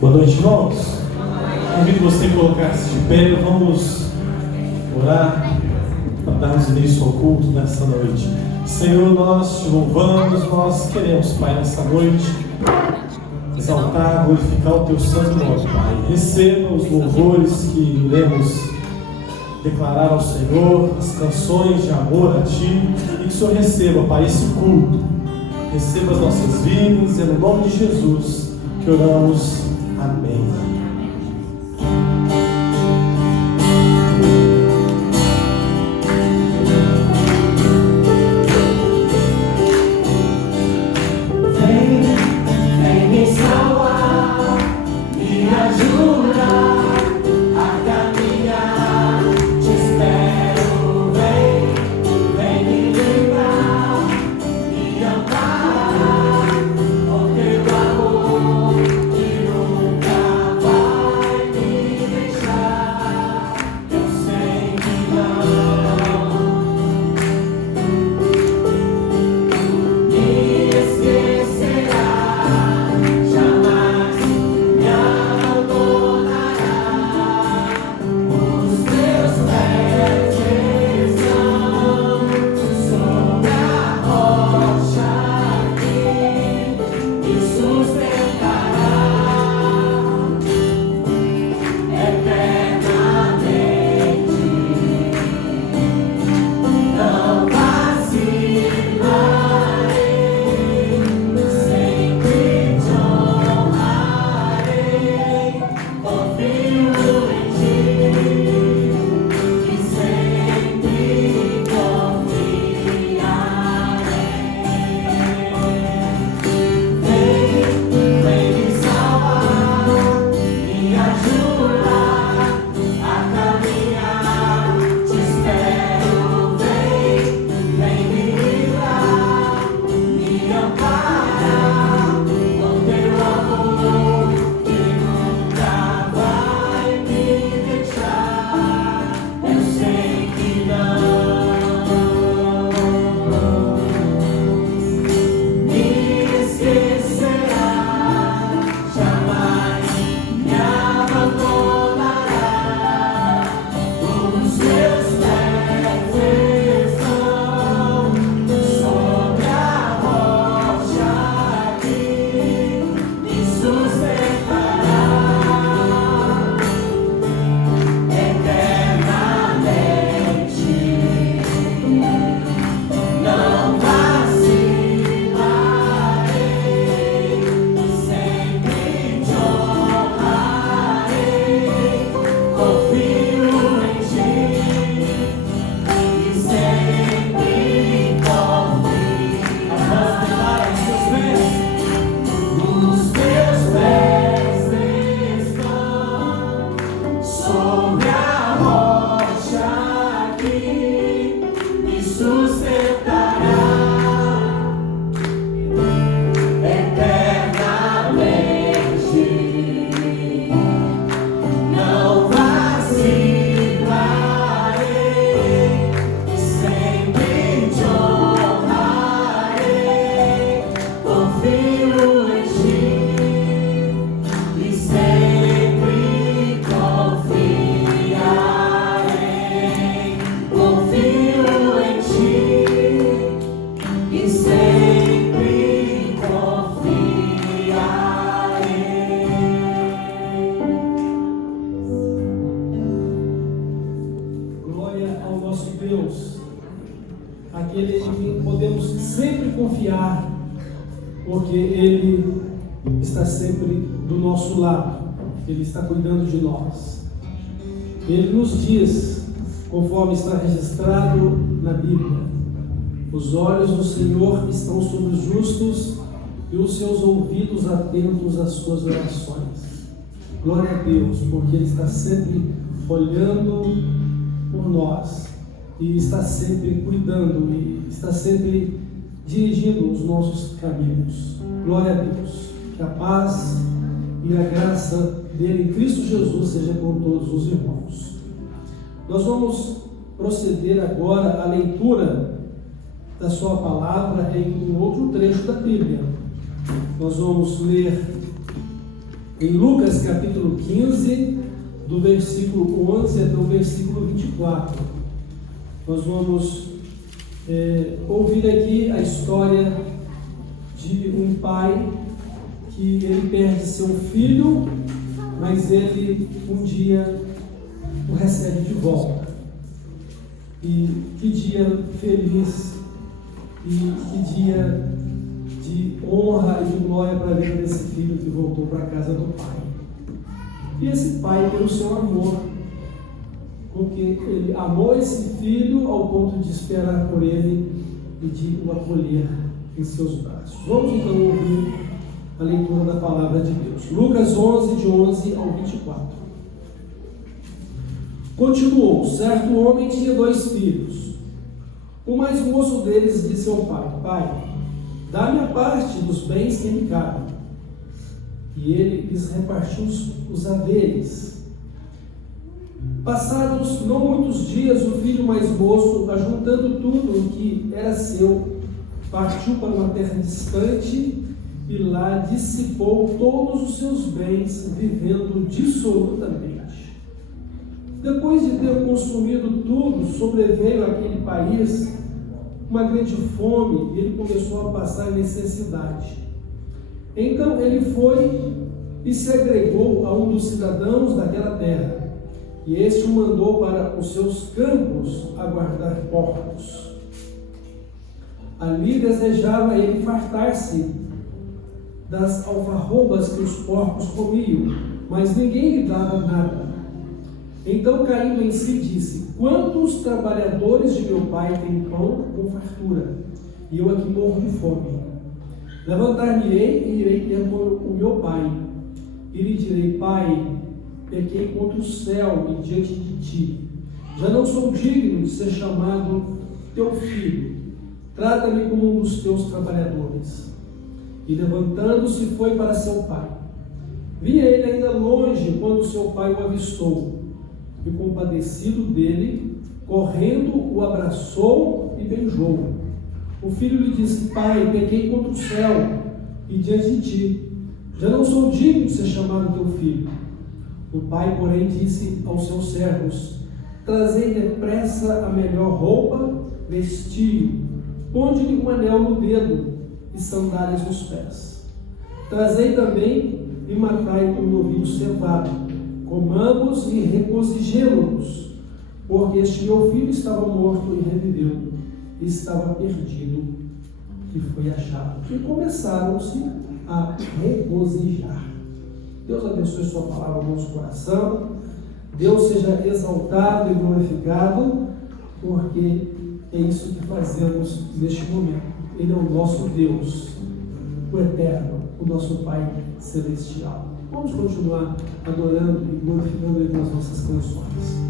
Boa noite, irmãos. Convido você a colocar-se de pé. Vamos orar para darmos início ao culto nessa noite. Senhor, nós te louvamos, nós queremos, Pai, nessa noite exaltar, glorificar o teu santo nome, Pai. Receba os louvores que iremos declarar ao Senhor, as canções de amor a Ti, e que o Senhor receba, Pai, esse culto. Receba as nossas vidas, é no nome de Jesus que oramos. Amém. Ele está cuidando de nós. Ele nos diz, conforme está registrado na Bíblia: os olhos do Senhor estão sobre os justos e os seus ouvidos atentos às suas orações. Glória a Deus, porque Ele está sempre olhando por nós e está sempre cuidando e está sempre dirigindo os nossos caminhos. Glória a Deus. Que a paz e a graça dele em Cristo Jesus seja com todos os irmãos. Nós vamos proceder agora à leitura da sua palavra em um outro trecho da Bíblia. Nós vamos ler em Lucas capítulo 15, do versículo 11 até o versículo 24. Nós vamos ouvir aqui a história de um pai que ele perde seu filho, mas ele um dia o recebe de volta. E que dia feliz e que dia de honra e de glória para a vida desse filho que voltou para a casa do pai. E esse pai, pelo seu amor, porque ele amou esse filho ao ponto de esperar por ele e de o acolher em seus braços. Vamos então ouvir a leitura da palavra de Deus. Lucas 11, de 11 ao 24. Continuou: certo homem tinha 2 filhos. O mais moço deles disse ao pai: Pai, dá-me a parte dos bens que me cabem. E ele lhes repartiu os haveres. Passados não muitos dias, o filho mais moço, ajuntando tudo o que era seu, partiu para uma terra distante e lá dissipou todos os seus bens, vivendo dissolutamente. Depois de ter consumido tudo, sobreveio àquele país uma grande fome e ele começou a passar necessidade. Então ele foi e se agregou a um dos cidadãos daquela terra, e este o mandou para os seus campos a guardar porcos. Ali desejava ele fartar-se das alfarrobas que os porcos comiam, mas ninguém lhe dava nada. Então, caindo em si, disse: quantos trabalhadores de meu pai têm pão com fartura, e eu aqui morro de fome? Levantar-me-ei e irei ter com o meu pai, e lhe direi: Pai, pequei contra o céu e diante de ti. Já não sou digno de ser chamado teu filho. Trata-me como um dos teus trabalhadores. E levantando-se foi para seu pai. Via ele ainda longe quando seu pai o avistou. E compadecido dele, correndo, o abraçou e beijou. O filho lhe disse: Pai, pequei contra o céu e diante de ti. Já não sou digno de ser chamado teu filho. O pai, porém, disse aos seus servos: trazei depressa a melhor roupa, vestiu, ponde-lhe um anel no dedo e sandálias nos pés. Trazei também e matai um novilho cevado. Comamos e regozijemo-nos, porque este meu filho estava morto e reviveu, e estava perdido e foi achado. E começaram-se a regozijar. Deus abençoe sua palavra no nosso coração. Deus seja exaltado e glorificado, porque é isso que fazemos neste momento. Ele é o nosso Deus, o eterno, o nosso Pai celestial. Vamos continuar adorando e glorificando Ele nas nossas canções.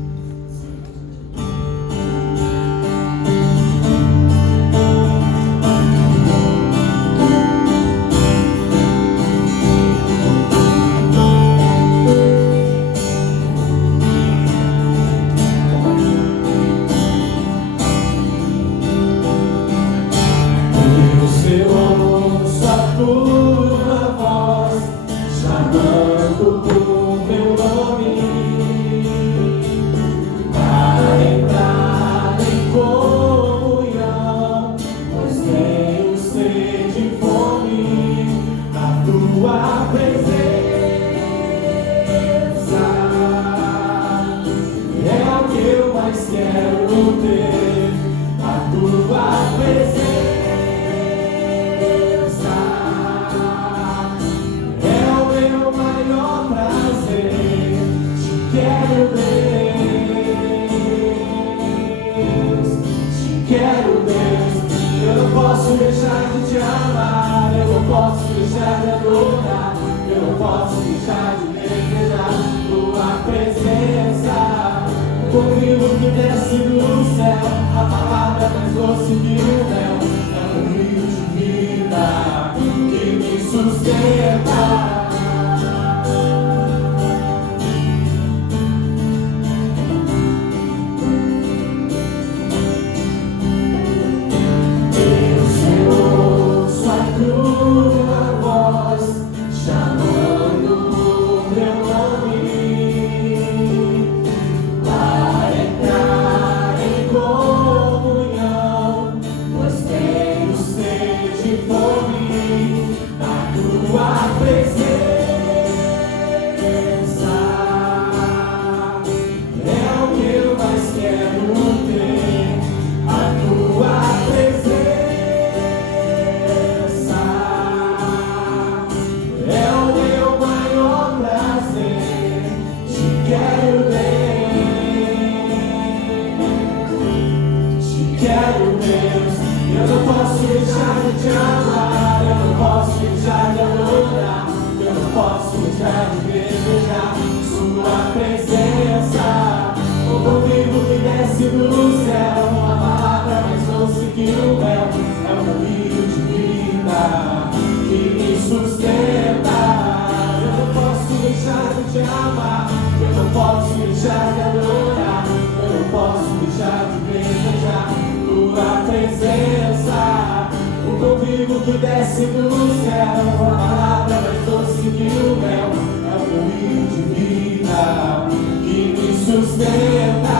Chamando posso deixar de desejar sua presença. O pão vivo que desce do céu, a palavra mais doce que o mel, é o meu rio de vida que me sustenta. Eu não posso deixar de te amar, eu não posso deixar de adorar, eu não posso deixar de desejar tua presença. O pão vivo que desce do céu, a palavra mais doce que o mel, é o meu rio de vida que me sustenta.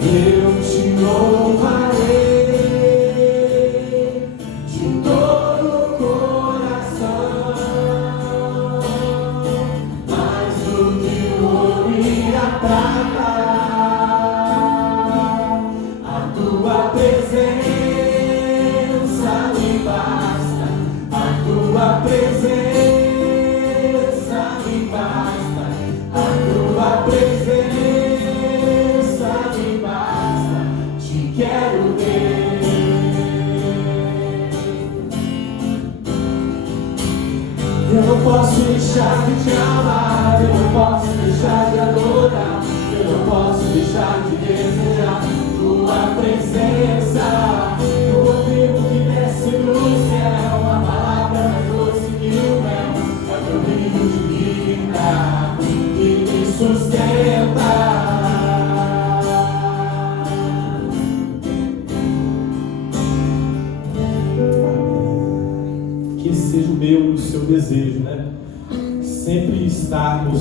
Eu te louvarei de todo o coração, mais do que o ouro e a prata. A tua presença me basta, a tua presença me basta, a tua presença me basta, te quero ver. Eu não posso deixar de te amar, eu não posso deixar de adorar, eu não posso deixar de desejar tua presença. O pão vivo que desce do céu, a palavra mais doce que o mel, é o teu rio de vida que me sustenta. Que esse seja o meu e o seu desejo, né? Sempre estarmos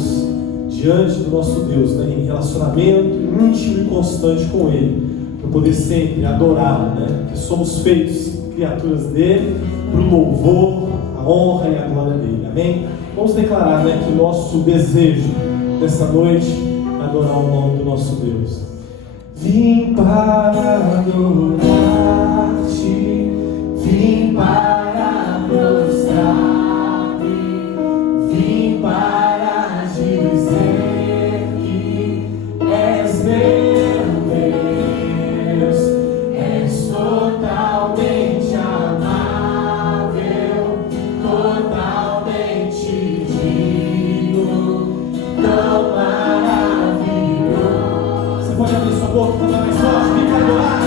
diante do nosso Deus, né? Em relacionamento íntimo e constante com Ele, para poder sempre adorá-lo, né? Porque somos feitos criaturas dele, para o louvor, a honra e a glória dele, amém? Vamos declarar, né, que o nosso desejo nessa noite é adorar o nome do nosso Deus. Vim para adorar-te, vim para prostrar-me, vim para dizer que és meu Deus, és totalmente amável, totalmente digno, tão maravilhoso. Você pode abrir sua boca e falar mais forte, vem para adorar.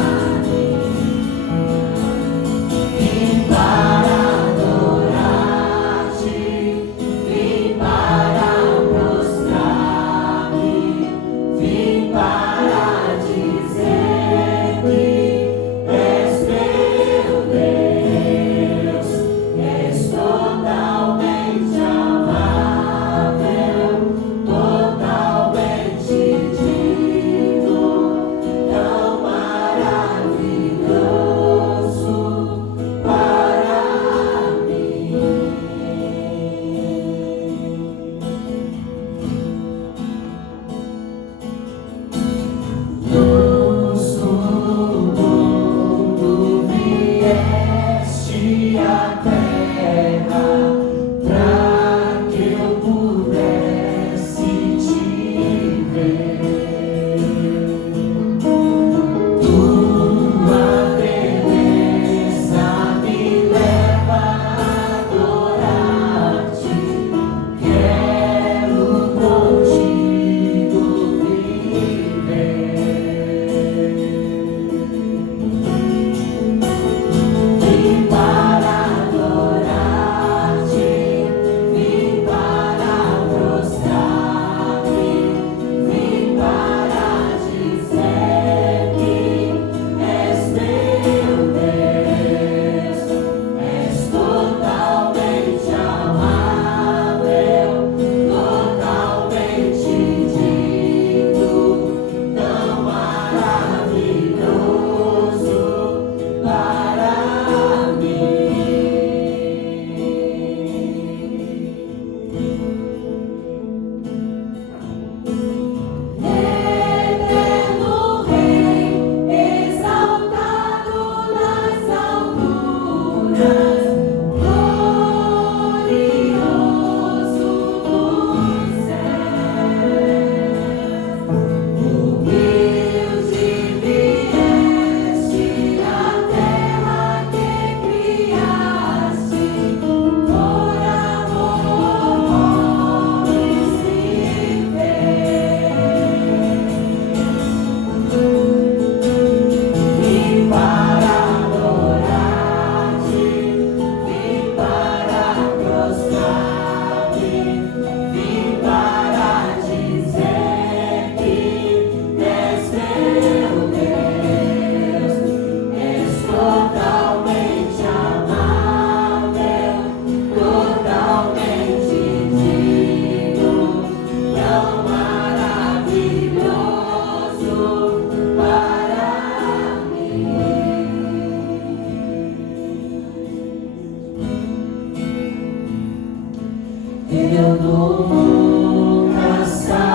eu nunca saberei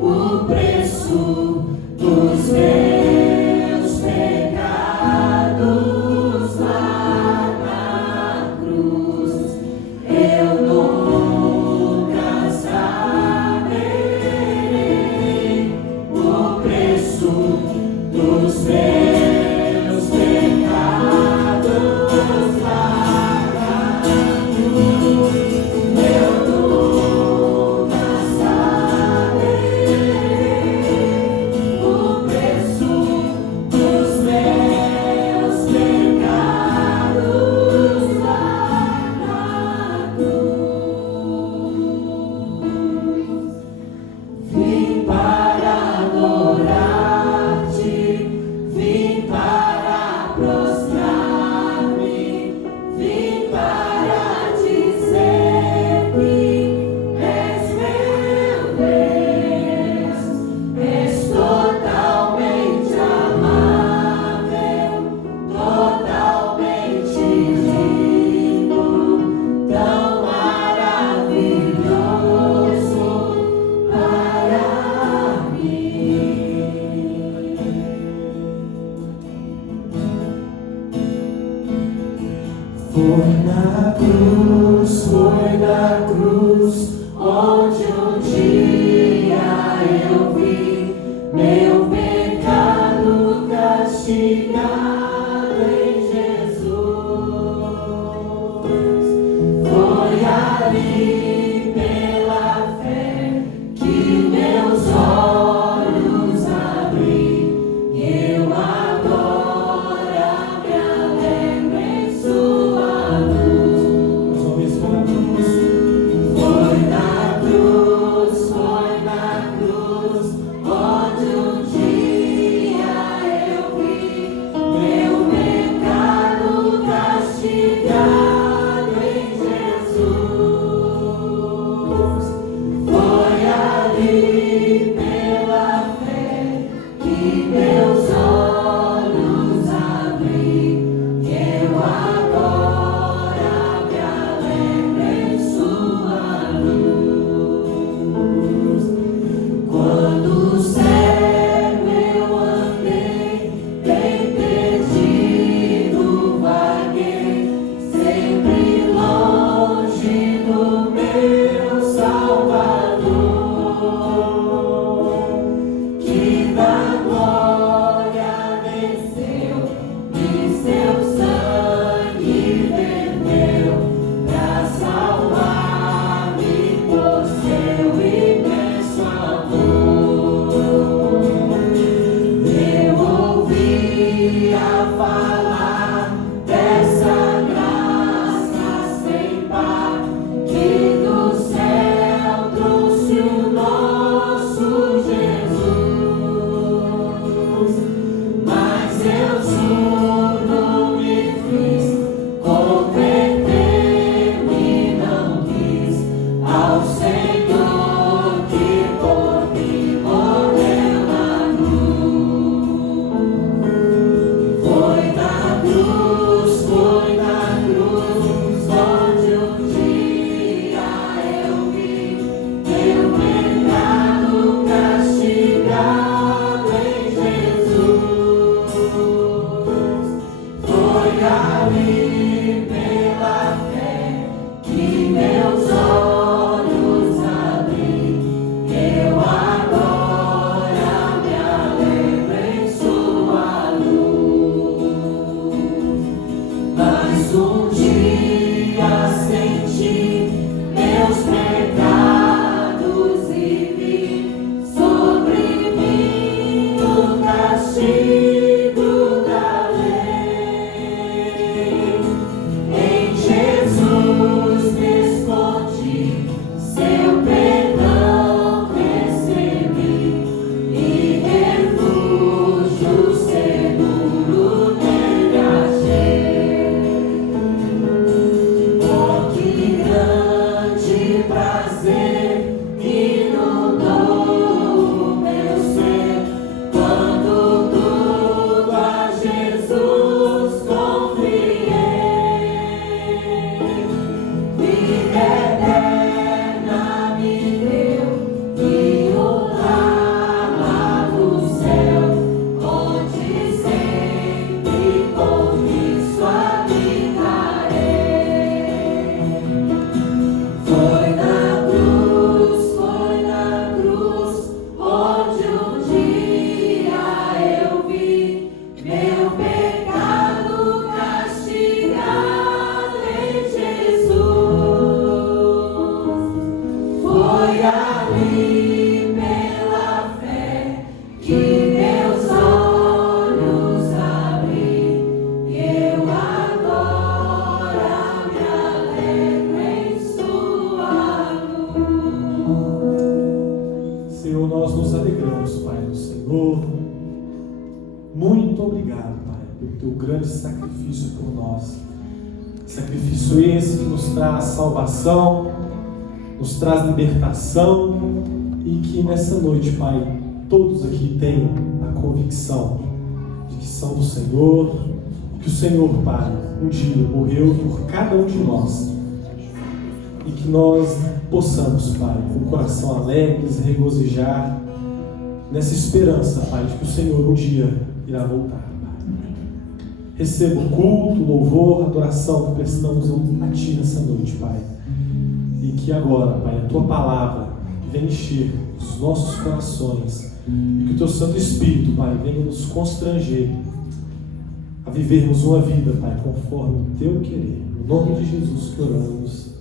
o preço dos meus pecados lá na cruz. Eu nunca saberei o preço dos meus pecados lá na cruz. Eu nunca saberei o preço dos meus pecados lá na cruz. Vim para adorar-te, vim para prostrar-me, vim para dizer que és meu Deus, és totalmente amável, totalmente digno, tão maravilhoso para mim. Foi na cruz, onde um dia eu vi meu pecado castigado em Jesus. Foi ali pela fé que meus olhos abri, e eu agora me alegro em sua luz. Mais uma vez, foi na cruz. Foi na cruz, onde um dia eu vi meu pecado castigado em Jesus. Foi ali pela fé que meus olhos abri, e eu agora me alegro em sua luz. Quando cego eu andei, bem perdido vaguei, sempre longe do meu Salvador, que da glória desceu e seu sangue verteu pra salvar-me por seu imenso amor. Eu ouvia falar dessa graça sem par que do céu trouxe o nosso Jesus. Mas eu surdo me fiz, converter-me não quis ao Senhor que por mim morreu na cruz. Foi na teu grande sacrifício por nós. Sacrifício esse que nos traz salvação, nos traz libertação, e que nessa noite, Pai, todos aqui tenham a convicção de que são do Senhor, que o Senhor, Pai, um dia morreu por cada um de nós, e que nós possamos, Pai, com o coração alegre, regozijar nessa esperança, Pai, de que o Senhor um dia irá voltar, Pai. Receba o culto, o louvor, a adoração que prestamos a Ti nessa noite, Pai. E que agora, Pai, a Tua palavra venha encher os nossos corações, e que o Teu Santo Espírito, Pai, venha nos constranger a vivermos uma vida, Pai, conforme o Teu querer. No nome de Jesus que oramos.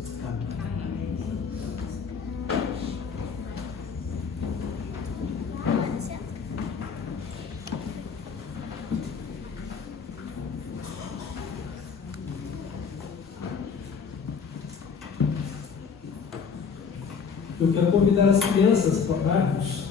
Eu quero convidar as crianças para orarmos.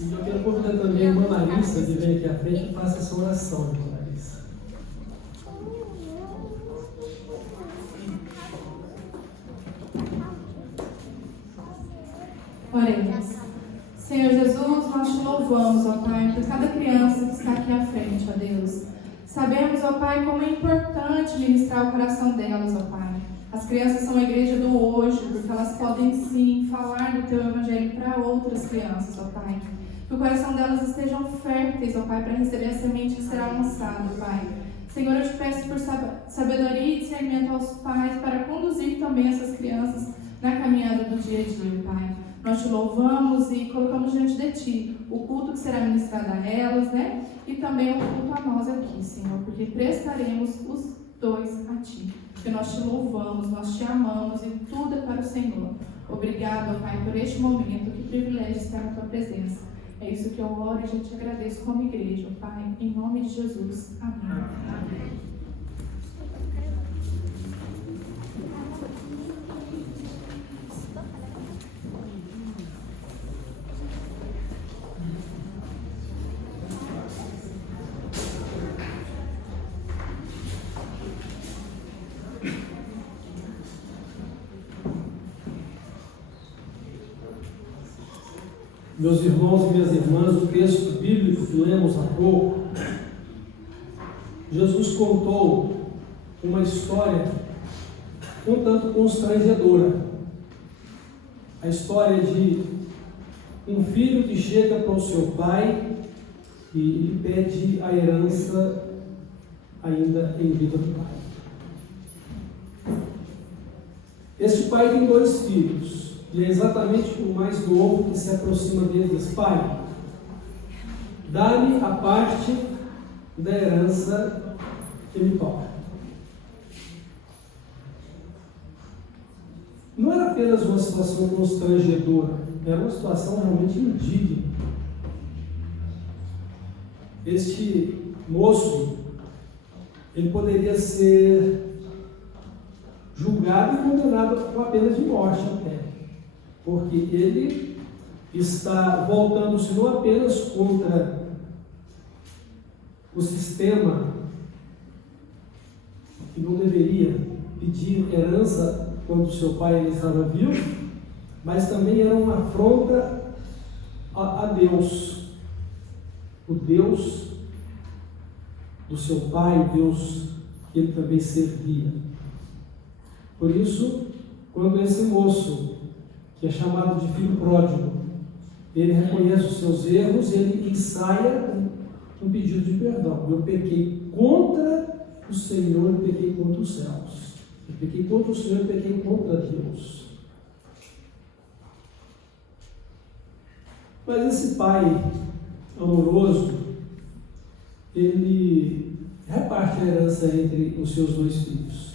E eu quero convidar também a irmã Larissa de vir aqui à frente e faça essa oração, irmã Larissa. Oremos. Senhor Jesus, nós te louvamos, ó Pai, por cada criança que está aqui à frente, ó Deus. Sabemos, ó Pai, como é importante ministrar o coração delas, ó Pai. As crianças são a igreja do hoje, porque elas podem sim falar do Teu Evangelho para outras crianças, ó Pai. Que o coração delas estejam férteis, ó Pai, para receber a semente que será lançada, Pai. Senhor, eu te peço por sabedoria e discernimento aos pais para conduzir também essas crianças na caminhada do dia a dia, Pai. Nós te louvamos e colocamos diante de Ti o culto que será ministrado a elas, né? E também o culto a nós aqui, Senhor, porque prestaremos os dois a Ti. Porque nós te louvamos, nós te amamos e tudo é para o Senhor. Obrigado, ó Pai, por este momento, que privilégio estar na Tua presença. É isso que eu oro e já te agradeço como igreja, Pai, em nome de Jesus. Amém. Amém. Meus irmãos e minhas irmãs, o texto bíblico que lemos há pouco, Jesus contou uma história um tanto constrangedora. A história de um filho que chega para o seu pai e lhe pede a herança ainda em vida do pai. Este pai tem 2 filhos. E é exatamente o mais novo que se aproxima dele e diz: pai, dá-me a parte da herança que me toca. Não era apenas uma situação constrangedora, era uma situação realmente indigna. Este moço, ele poderia ser julgado e condenado com a pena de morte até. Porque ele está voltando-se não apenas contra o sistema que não deveria pedir herança quando seu pai ainda estava vivo, mas também era uma afronta a Deus, o Deus do seu pai, o Deus que ele também servia. Por isso, quando esse moço, que é chamado de filho pródigo, ele reconhece os seus erros, ele ensaia um pedido de perdão. Eu pequei contra o Senhor, eu pequei contra os céus. Eu pequei contra o Senhor, eu pequei contra Deus. Mas esse pai amoroso, ele reparte a herança entre os seus 2 filhos.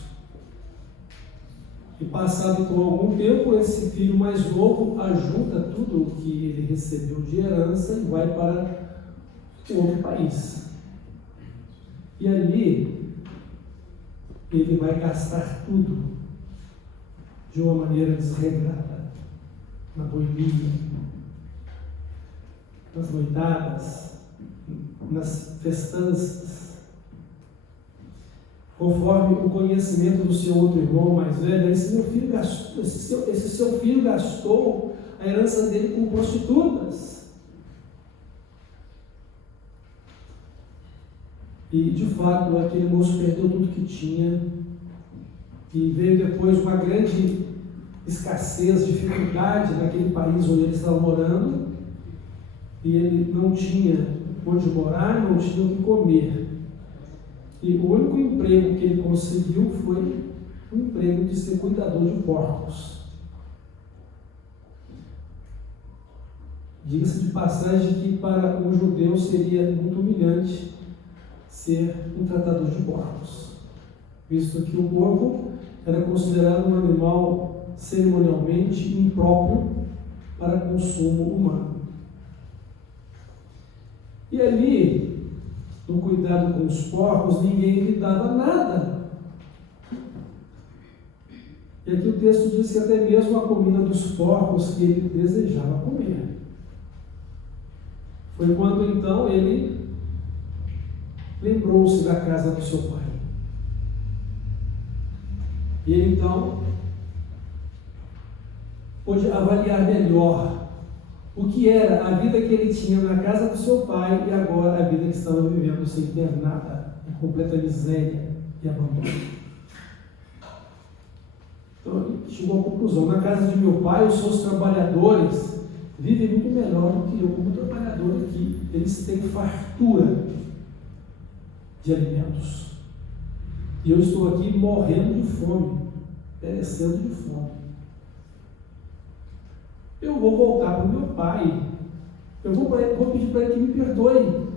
E passado por algum tempo, esse filho mais novo ajunta tudo o que ele recebeu de herança e vai para outro país. E ali, ele vai gastar tudo de uma maneira desregrada, na boemia, nas noitadas, nas festanças. Conforme o conhecimento do seu outro irmão mais velho, esse seu filho gastou a herança dele com prostitutas. E de fato aquele moço perdeu tudo que tinha, e veio depois uma grande escassez, dificuldade naquele país onde ele estava morando, e ele não tinha onde morar, não tinha o que comer. E o único emprego que ele conseguiu foi o emprego de ser cuidador de porcos. Diga-se de passagem que para um judeu seria muito humilhante ser um tratador de porcos, visto que o porco era considerado um animal cerimonialmente impróprio para consumo humano. E ali, no cuidado com os porcos, ninguém lhe dava nada. E aqui o texto diz que até mesmo a comida dos porcos que ele desejava comer. Foi quando então ele lembrou-se da casa do seu pai. E ele então pôde avaliar melhor o que era a vida que ele tinha na casa do seu pai e agora a vida que estava vivendo sem ter nada, em completa miséria e abandono. Então ele chegou à conclusão: na casa de meu pai, os seus trabalhadores vivem muito melhor do que eu como trabalhador aqui. Eles têm fartura de alimentos. E eu estou aqui morrendo de fome, perecendo de fome. Eu vou voltar para o meu pai. Eu vou pedir para ele que me perdoe.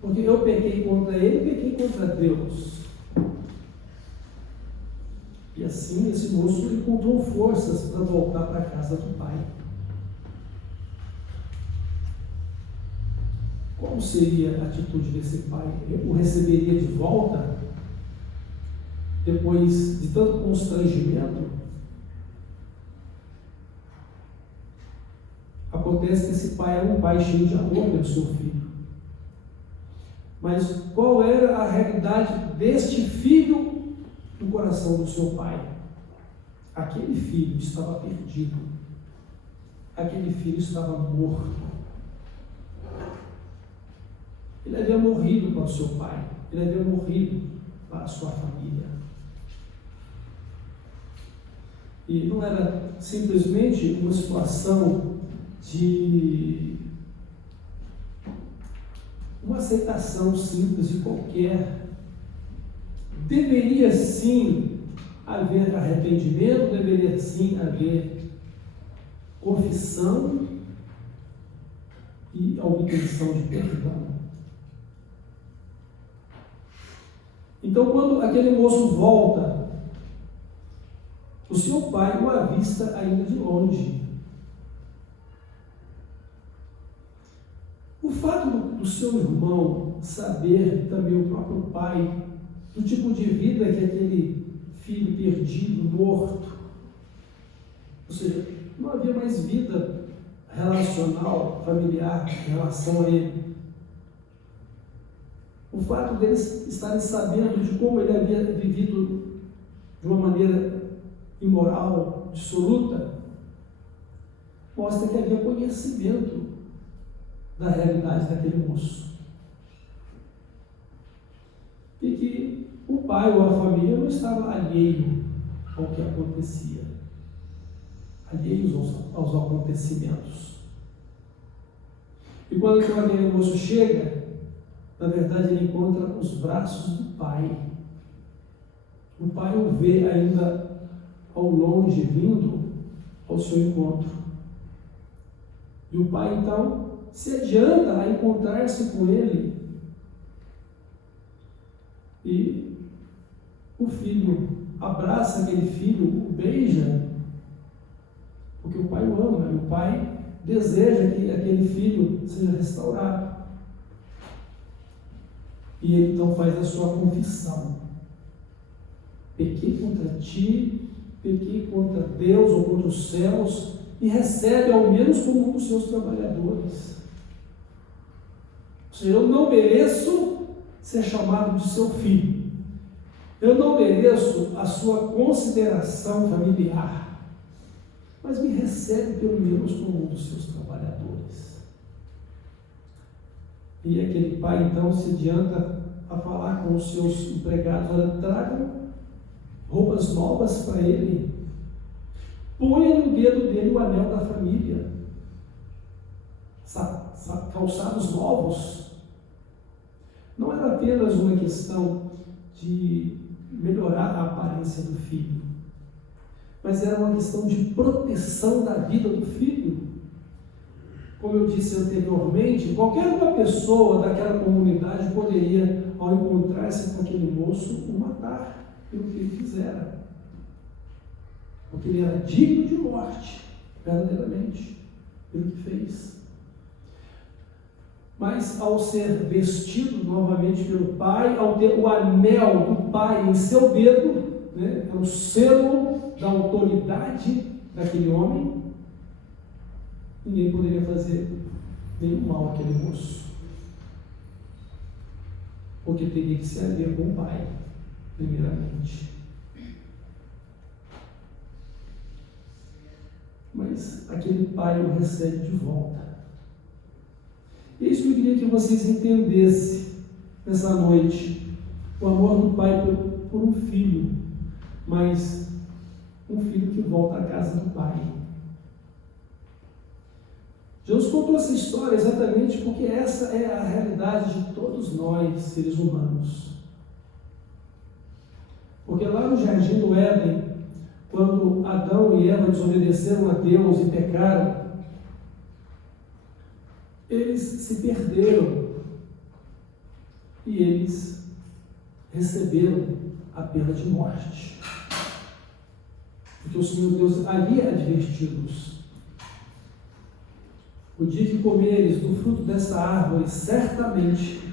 Porque eu pequei contra ele e pequei contra Deus. E assim esse moço encontrou forças para voltar para a casa do pai. Qual seria a atitude desse pai? Eu o receberia de volta? Depois de tanto constrangimento? Acontece que esse pai era um pai cheio de amor pelo seu filho. Mas qual era a realidade deste filho no coração do seu pai? Aquele filho estava perdido. Aquele filho estava morto. Ele havia morrido para o seu pai. Ele havia morrido para a sua família. E não era simplesmente uma situação de uma aceitação simples e qualquer. Deveria sim haver arrependimento, deveria sim haver confissão e a obtenção de perdão. Então, quando aquele moço volta, o seu pai o avista ainda de longe. O fato do seu irmão saber, também o próprio pai, do tipo de vida que aquele filho perdido, morto, ou seja, não havia mais vida relacional, familiar em relação a ele. O fato deles estarem sabendo de como ele havia vivido de uma maneira imoral, dissoluta, mostra que havia conhecimento da realidade daquele moço. E que o pai ou a família não estava alheio ao que acontecia, alheios aos acontecimentos. E quando aquele moço chega, na verdade ele encontra os braços do pai. O pai o vê ainda ao longe, vindo ao seu encontro. E o pai então se adianta a encontrar-se com ele. E o filho abraça aquele filho, o beija, porque o pai o ama, e o pai deseja que aquele filho seja restaurado. E ele então faz a sua confissão: pequei contra ti, pequei contra Deus ou contra os céus, e recebe ao menos como um dos seus trabalhadores. Ou seja, eu não mereço ser chamado de seu filho, eu não mereço a sua consideração familiar, mas me recebe pelo menos como um dos seus trabalhadores. E aquele pai então se adianta a falar com os seus empregados: olha, tragam roupas novas para ele, ponha no dedo dele o anel da família, calçados novos. Não era apenas uma questão de melhorar a aparência do filho, mas era uma questão de proteção da vida do filho. Como eu disse anteriormente, qualquer uma pessoa daquela comunidade poderia, ao encontrar-se com aquele moço, o matar pelo que ele fizera, porque ele era digno de morte, verdadeiramente, pelo que fez. Mas ao ser vestido novamente pelo pai, ao ter o anel do pai em seu dedo, né, é o selo da autoridade daquele homem, ninguém poderia fazer nenhum mal àquele moço, porque teria que se haver com o pai, primeiramente. Mas aquele pai o recebe de volta. E isso eu queria que vocês entendessem nessa noite: o amor do pai por um filho, mas um filho que volta à casa do pai. Jesus contou essa história exatamente porque essa é a realidade de todos nós, seres humanos. Porque lá no Jardim do Éden, quando Adão e Eva desobedeceram a Deus e pecaram, eles se perderam e eles receberam a pena de morte. Porque o Senhor Deus havia advertido-os: o dia que comeres do fruto dessa árvore, certamente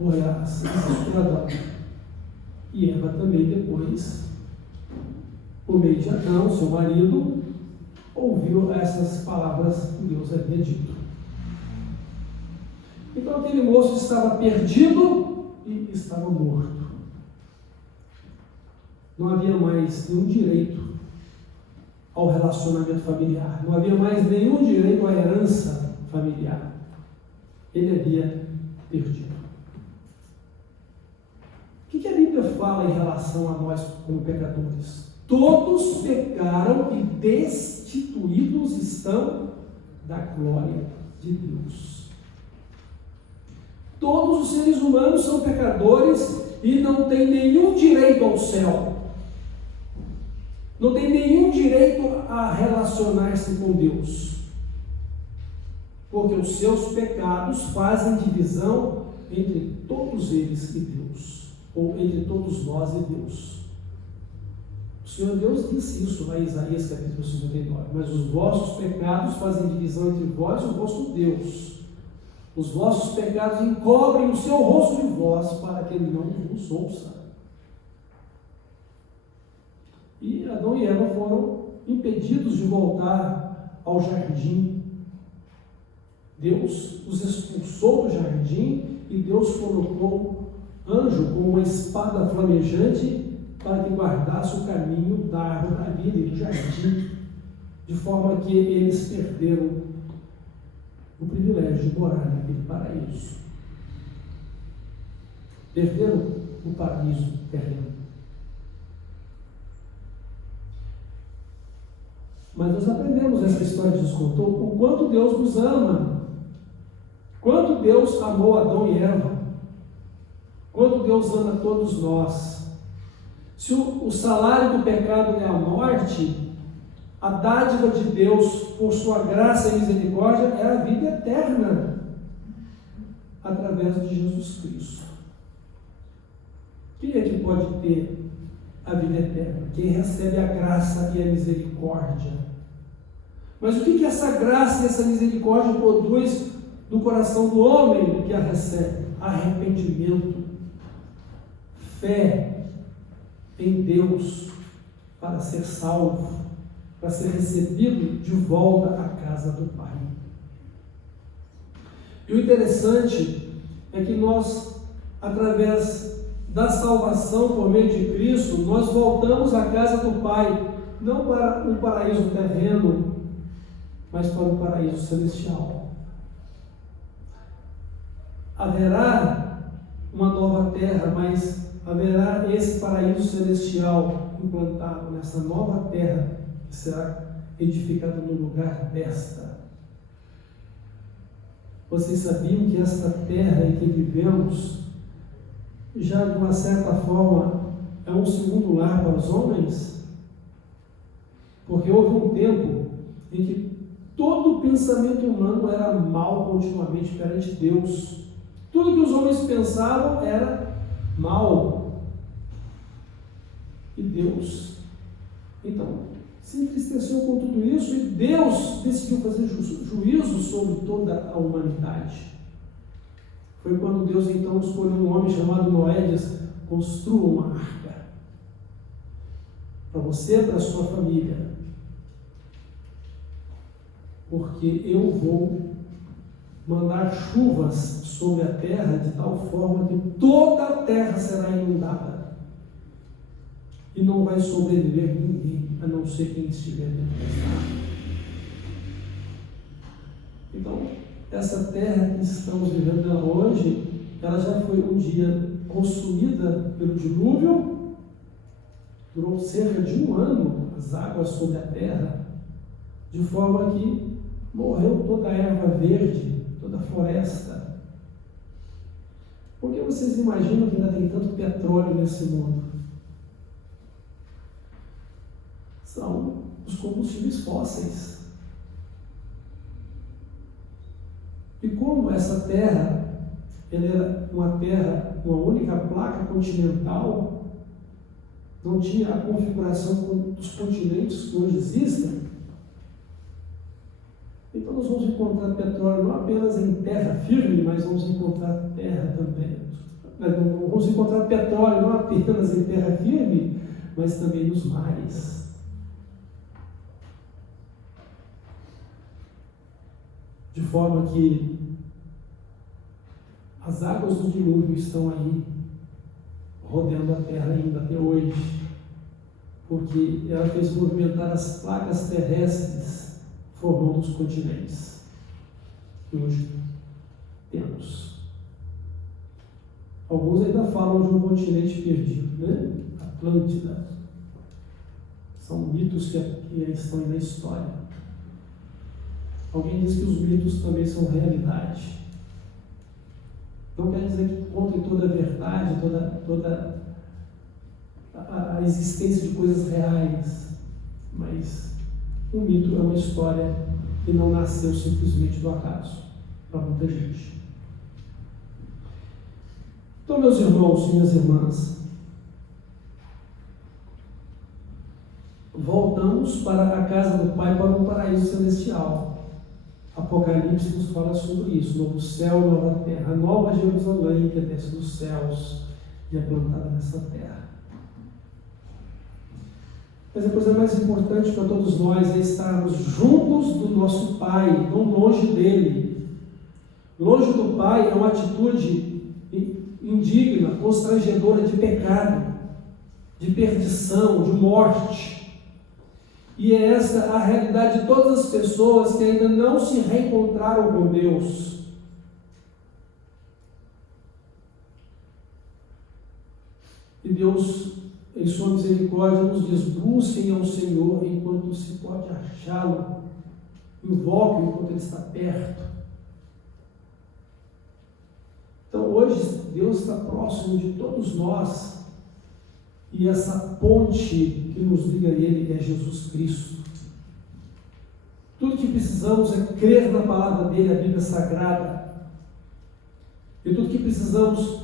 morrerás. Isso por Adão. E Eva também depois, por meio de Adão, seu marido, ouviu essas palavras que Deus havia dito. Então aquele moço estava perdido e estava morto. Não havia mais nenhum direito ao relacionamento familiar, não havia mais nenhum direito à herança familiar. Ele havia perdido. O que a Bíblia fala em relação a nós como pecadores? Todos pecaram e destituídos estão da glória de Deus. Todos os seres humanos são pecadores e não têm nenhum direito ao céu. Não tem nenhum direito a relacionar-se com Deus, porque os seus pecados fazem divisão entre todos eles e Deus, ou entre todos nós e Deus. O Senhor Deus disse isso lá em Isaías capítulo 59, mas os vossos pecados fazem divisão entre vós e o vosso Deus. Os vossos pecados encobrem o seu rosto de vós, para que ele não vos ouça. E Adão e Eva foram impedidos de voltar ao jardim. Deus os expulsou do jardim e Deus colocou anjo com uma espada flamejante para que guardasse o caminho da árvore da vida e do jardim, de forma que eles perderam o privilégio de morar naquele paraíso. Perderam o paraíso terreno. Mas nós aprendemos essa história que Jesus contou, o quanto Deus nos ama, quanto Deus amou Adão e Eva, quanto Deus ama todos nós. Se o salário do pecado é a morte, a dádiva de Deus, por sua graça e misericórdia, é a vida eterna, através de Jesus Cristo. Quem é que pode ter a vida eterna, quem recebe a graça e a misericórdia. Mas o que essa graça e essa misericórdia produz no coração do homem que a recebe? Arrependimento, fé em Deus para ser salvo, para ser recebido de volta à casa do Pai. E o interessante é que nós, através da salvação por meio de Cristo, nós voltamos à casa do Pai, não para um paraíso terreno, mas para um paraíso celestial. Haverá uma nova terra, mas haverá esse paraíso celestial implantado nessa nova terra que será edificada no lugar desta. Vocês sabiam que esta terra em que vivemos, já de uma certa forma, é um segundo lar para os homens? Porque houve um tempo em que todo o pensamento humano era mal continuamente perante Deus. Tudo que os homens pensavam era mal. E Deus, então, se entristeceu com tudo isso e Deus decidiu fazer juízo sobre toda a humanidade. Foi quando Deus então escolheu um homem chamado Noé e disse: construa uma arca para você e para a sua família, porque eu vou mandar chuvas sobre a terra de tal forma que toda a terra será inundada e não vai sobreviver ninguém, a não ser quem estiver dentro dessa arca. Então, essa terra que estamos vivendo hoje, ela já foi um dia consumida pelo dilúvio, durou cerca de 1 ano as águas sobre a terra, de forma que morreu toda a erva verde, toda a floresta. Por que vocês imaginam que ainda tem tanto petróleo nesse mundo? São os combustíveis fósseis. E como essa terra, ela era uma única placa continental, não tinha a configuração dos continentes que hoje existem, então nós vamos encontrar petróleo não apenas em terra firme, mas vamos encontrar terra também. Vamos encontrar petróleo não apenas em terra firme, mas também nos mares. De forma que as águas do dilúvio estão aí, rodeando a terra ainda até hoje, porque ela fez movimentar as placas terrestres, formando os continentes que hoje temos. Alguns ainda falam de um continente perdido, né? Atlântida. São mitos que estão aí na história. Alguém diz que os mitos também são realidade. Não quer dizer que contem toda a verdade, toda a existência de coisas reais, mas um mito é uma história que não nasceu simplesmente do acaso, para muita gente. Então, meus irmãos e minhas irmãs, voltamos para a casa do Pai, para um paraíso celestial. Apocalipse nos fala sobre isso: novo céu, nova terra, nova Jerusalém que desce dos céus e é plantada nessa terra. Mas a coisa mais importante para todos nós é estarmos juntos do nosso Pai, não longe dele. Longe do Pai é uma atitude indigna, constrangedora de pecado, de perdição, de morte. E é essa a realidade de todas as pessoas que ainda não se reencontraram com Deus. E Deus, em sua misericórdia, nos diz: busquem ao Senhor enquanto se pode achá-lo, invoquem enquanto Ele está perto. Então hoje Deus está próximo de todos nós, e essa ponte que nos liga a Ele é Jesus Cristo. Tudo que precisamos é crer na palavra dEle, a Bíblia Sagrada, e tudo que precisamos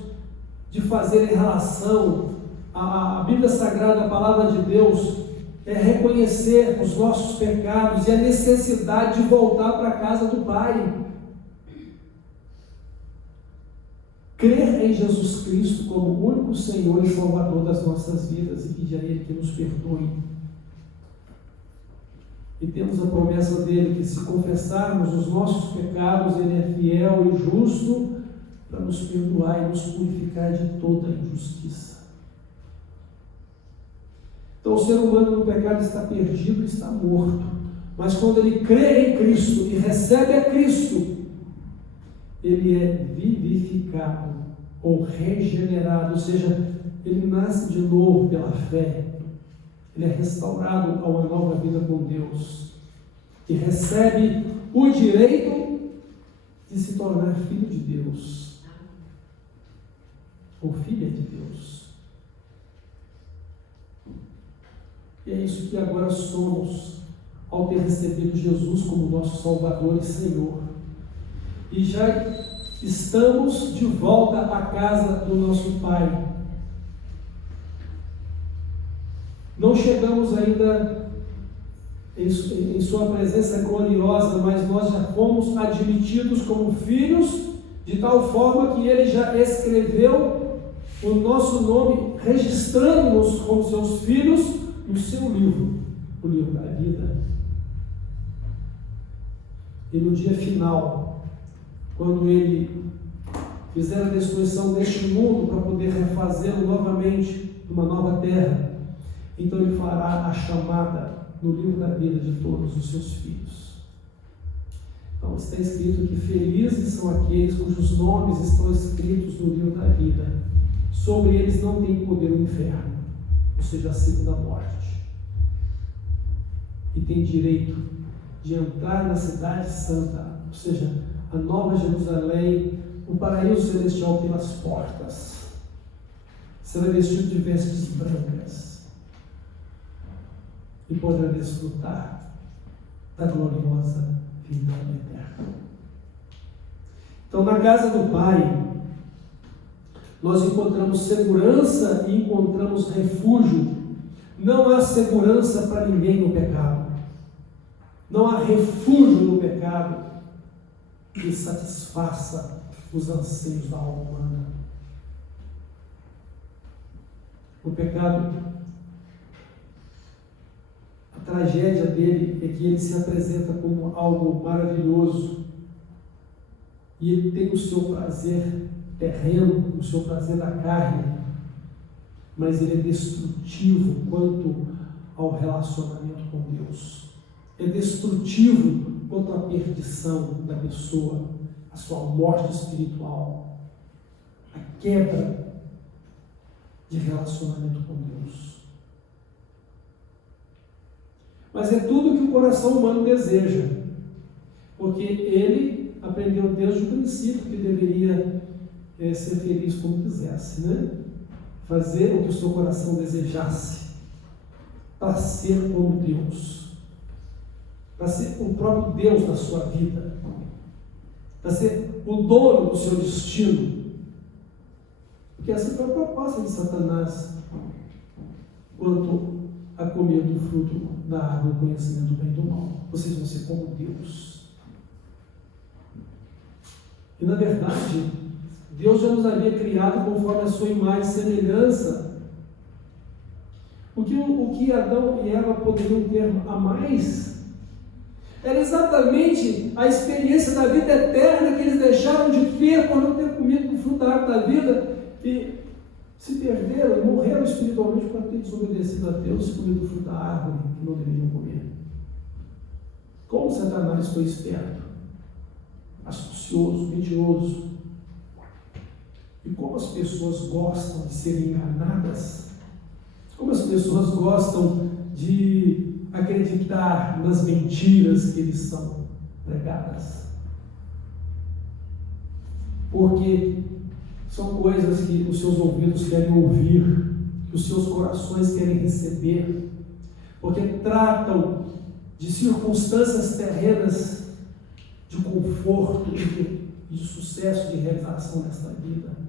de fazer em relação A Bíblia Sagrada, a palavra de Deus, é reconhecer os nossos pecados e a necessidade de voltar para a casa do Pai. Crer em Jesus Cristo como o único Senhor e Salvador das nossas vidas e pedir a Ele que nos perdoe. E temos a promessa dele que, se confessarmos os nossos pecados, Ele é fiel e justo para nos perdoar e nos purificar de toda injustiça. Então, o ser humano no pecado está perdido e está morto. Mas quando ele crê em Cristo e recebe a Cristo, ele é vivificado ou regenerado, ou seja, ele nasce de novo pela fé. Ele é restaurado a uma nova vida com Deus e recebe o direito de se tornar filho de Deus ou filha de Deus. E é isso que agora somos ao ter recebido Jesus como nosso Salvador e Senhor. E já estamos de volta à casa do nosso Pai. Não chegamos ainda em sua presença gloriosa, mas nós já fomos admitidos como filhos, de tal forma que Ele já escreveu o nosso nome, registrando-nos como seus filhos no seu livro, o livro da vida. E no dia final, quando Ele fizer a destruição deste mundo para poder refazê-lo novamente numa nova terra, então Ele fará a chamada no livro da vida de todos os seus filhos. Então está escrito que felizes são aqueles cujos nomes estão escritos no livro da vida. Sobre eles não tem poder o inferno, ou seja, a segunda morte. E tem direito de entrar na cidade santa, ou seja, a nova Jerusalém, o paraíso celestial pelas portas. Será vestido de vestes brancas e poderá desfrutar da gloriosa vida eterna. Então, na casa do Pai, nós encontramos segurança e encontramos refúgio. Não há segurança para ninguém no pecado. Não há refúgio no pecado que satisfaça os anseios da alma humana. O pecado, a tragédia dele é que ele se apresenta como algo maravilhoso e ele tem o seu prazer terreno, o seu prazer da carne, mas ele é destrutivo quanto ao relacionamento com Deus. É destrutivo quanto à perdição da pessoa, a sua morte espiritual, a quebra de relacionamento com Deus. Mas é tudo que o coração humano deseja, porque ele aprendeu desde o princípio que deveria ser feliz como quisesse, né? Fazer o que o seu coração desejasse, para ser como Deus, para ser o próprio Deus da sua vida, para ser o dono do seu destino. Porque essa foi a proposta de Satanás quanto a comer do fruto da árvore do conhecimento do bem e do mal. Vocês vão ser como Deus. E na verdade, Deus já nos havia criado conforme a sua imagem e semelhança. O que Adão e Eva poderiam ter a mais era exatamente a experiência da vida eterna que eles deixaram de ter por não ter comido do fruto da árvore da vida e se perderam, morreram espiritualmente por ter desobedecido a Deus e comido do fruto da árvore que não deveriam comer. Como Satanás foi esperto, astucioso, mentiroso. E como as pessoas gostam de serem enganadas, como as pessoas gostam de acreditar nas mentiras que lhes são pregadas. Porque são coisas que os seus ouvidos querem ouvir, que os seus corações querem receber, porque tratam de circunstâncias terrenas de conforto e de sucesso, de realização nesta vida.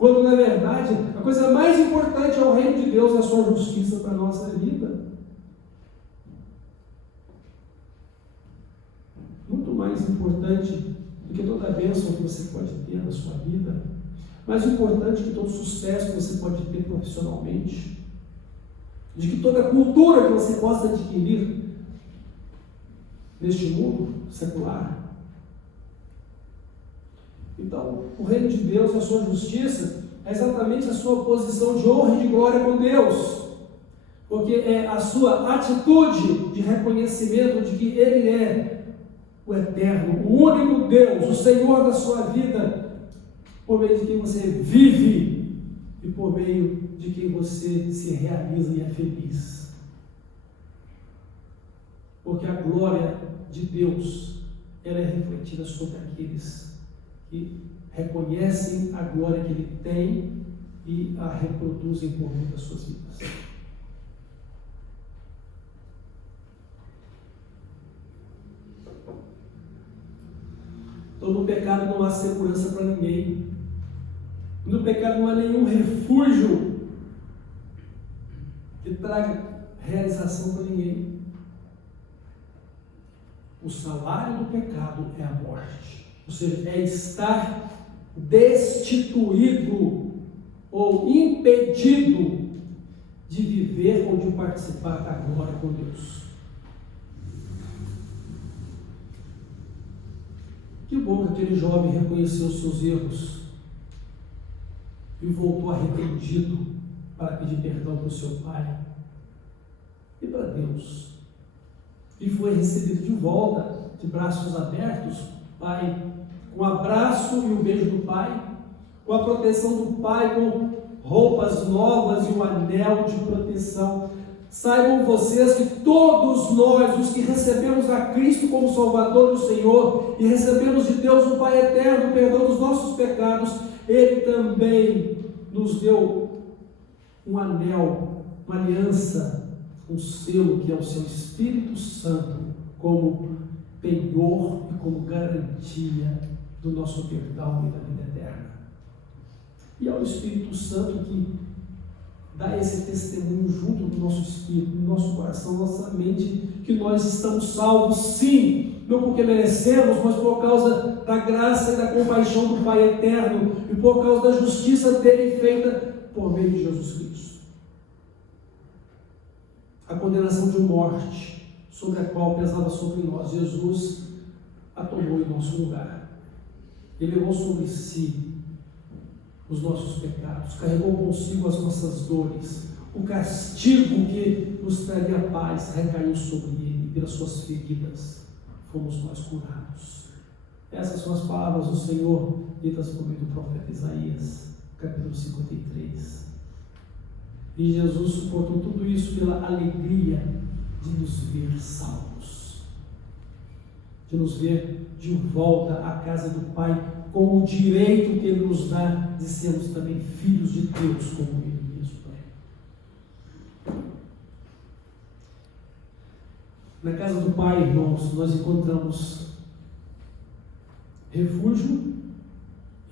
Quando, na verdade, a coisa mais importante é o reino de Deus e a sua justiça para a nossa vida. Muito mais importante do que toda a bênção que você pode ter na sua vida, mais importante que todo o sucesso que você pode ter profissionalmente, de que toda a cultura que você possa adquirir neste mundo secular. Então, o reino de Deus e a sua justiça é exatamente a sua posição de honra e de glória com Deus, porque é a sua atitude de reconhecimento de que Ele é o eterno, o único Deus, o Senhor da sua vida, por meio de quem você vive e por meio de quem você se realiza e é feliz. Porque a glória de Deus, ela é refletida sobre aqueles que reconhecem a glória que Ele tem e a reproduzem por meio das suas vidas. Então, no pecado não há segurança para ninguém. No pecado não há nenhum refúgio que traga realização para ninguém. O salário do pecado é a morte, ou seja, é estar destituído ou impedido de viver ou de participar da glória com Deus. Que bom que aquele jovem reconheceu os seus erros e voltou arrependido para pedir perdão para o seu pai e para Deus. E foi recebido de volta, de braços abertos, pai, com o abraço e o beijo do pai, com a proteção do pai, com roupas novas e um anel de proteção. Saibam vocês que todos nós, os que recebemos a Cristo como Salvador e Senhor, e recebemos de Deus o Pai eterno, o perdão dos nossos pecados, Ele também nos deu um anel, uma aliança, um selo que é o seu Espírito Santo, como penhor e como garantia do nosso perdão e da vida eterna. E é o Espírito Santo que dá esse testemunho junto do nosso espírito, do nosso coração, nossa mente, que nós estamos salvos, sim, não porque merecemos, mas por causa da graça e da compaixão do Pai eterno e por causa da justiça dele feita por meio de Jesus Cristo. A condenação de morte sobre a qual pesava sobre nós, Jesus a tomou em nosso lugar. Ele levou sobre si os nossos pecados, carregou consigo as nossas dores, o castigo que nos traria paz recaiu sobre ele, e pelas suas feridas fomos nós curados. Essas são as palavras do Senhor ditas por meio do profeta Isaías, capítulo 53. E Jesus suportou tudo isso pela alegria de nos ver salvos, de nos ver de volta à casa do Pai, com o direito que Ele nos dá de sermos também filhos de Deus, como Ele mesmo é. Na casa do Pai, irmãos, nós encontramos refúgio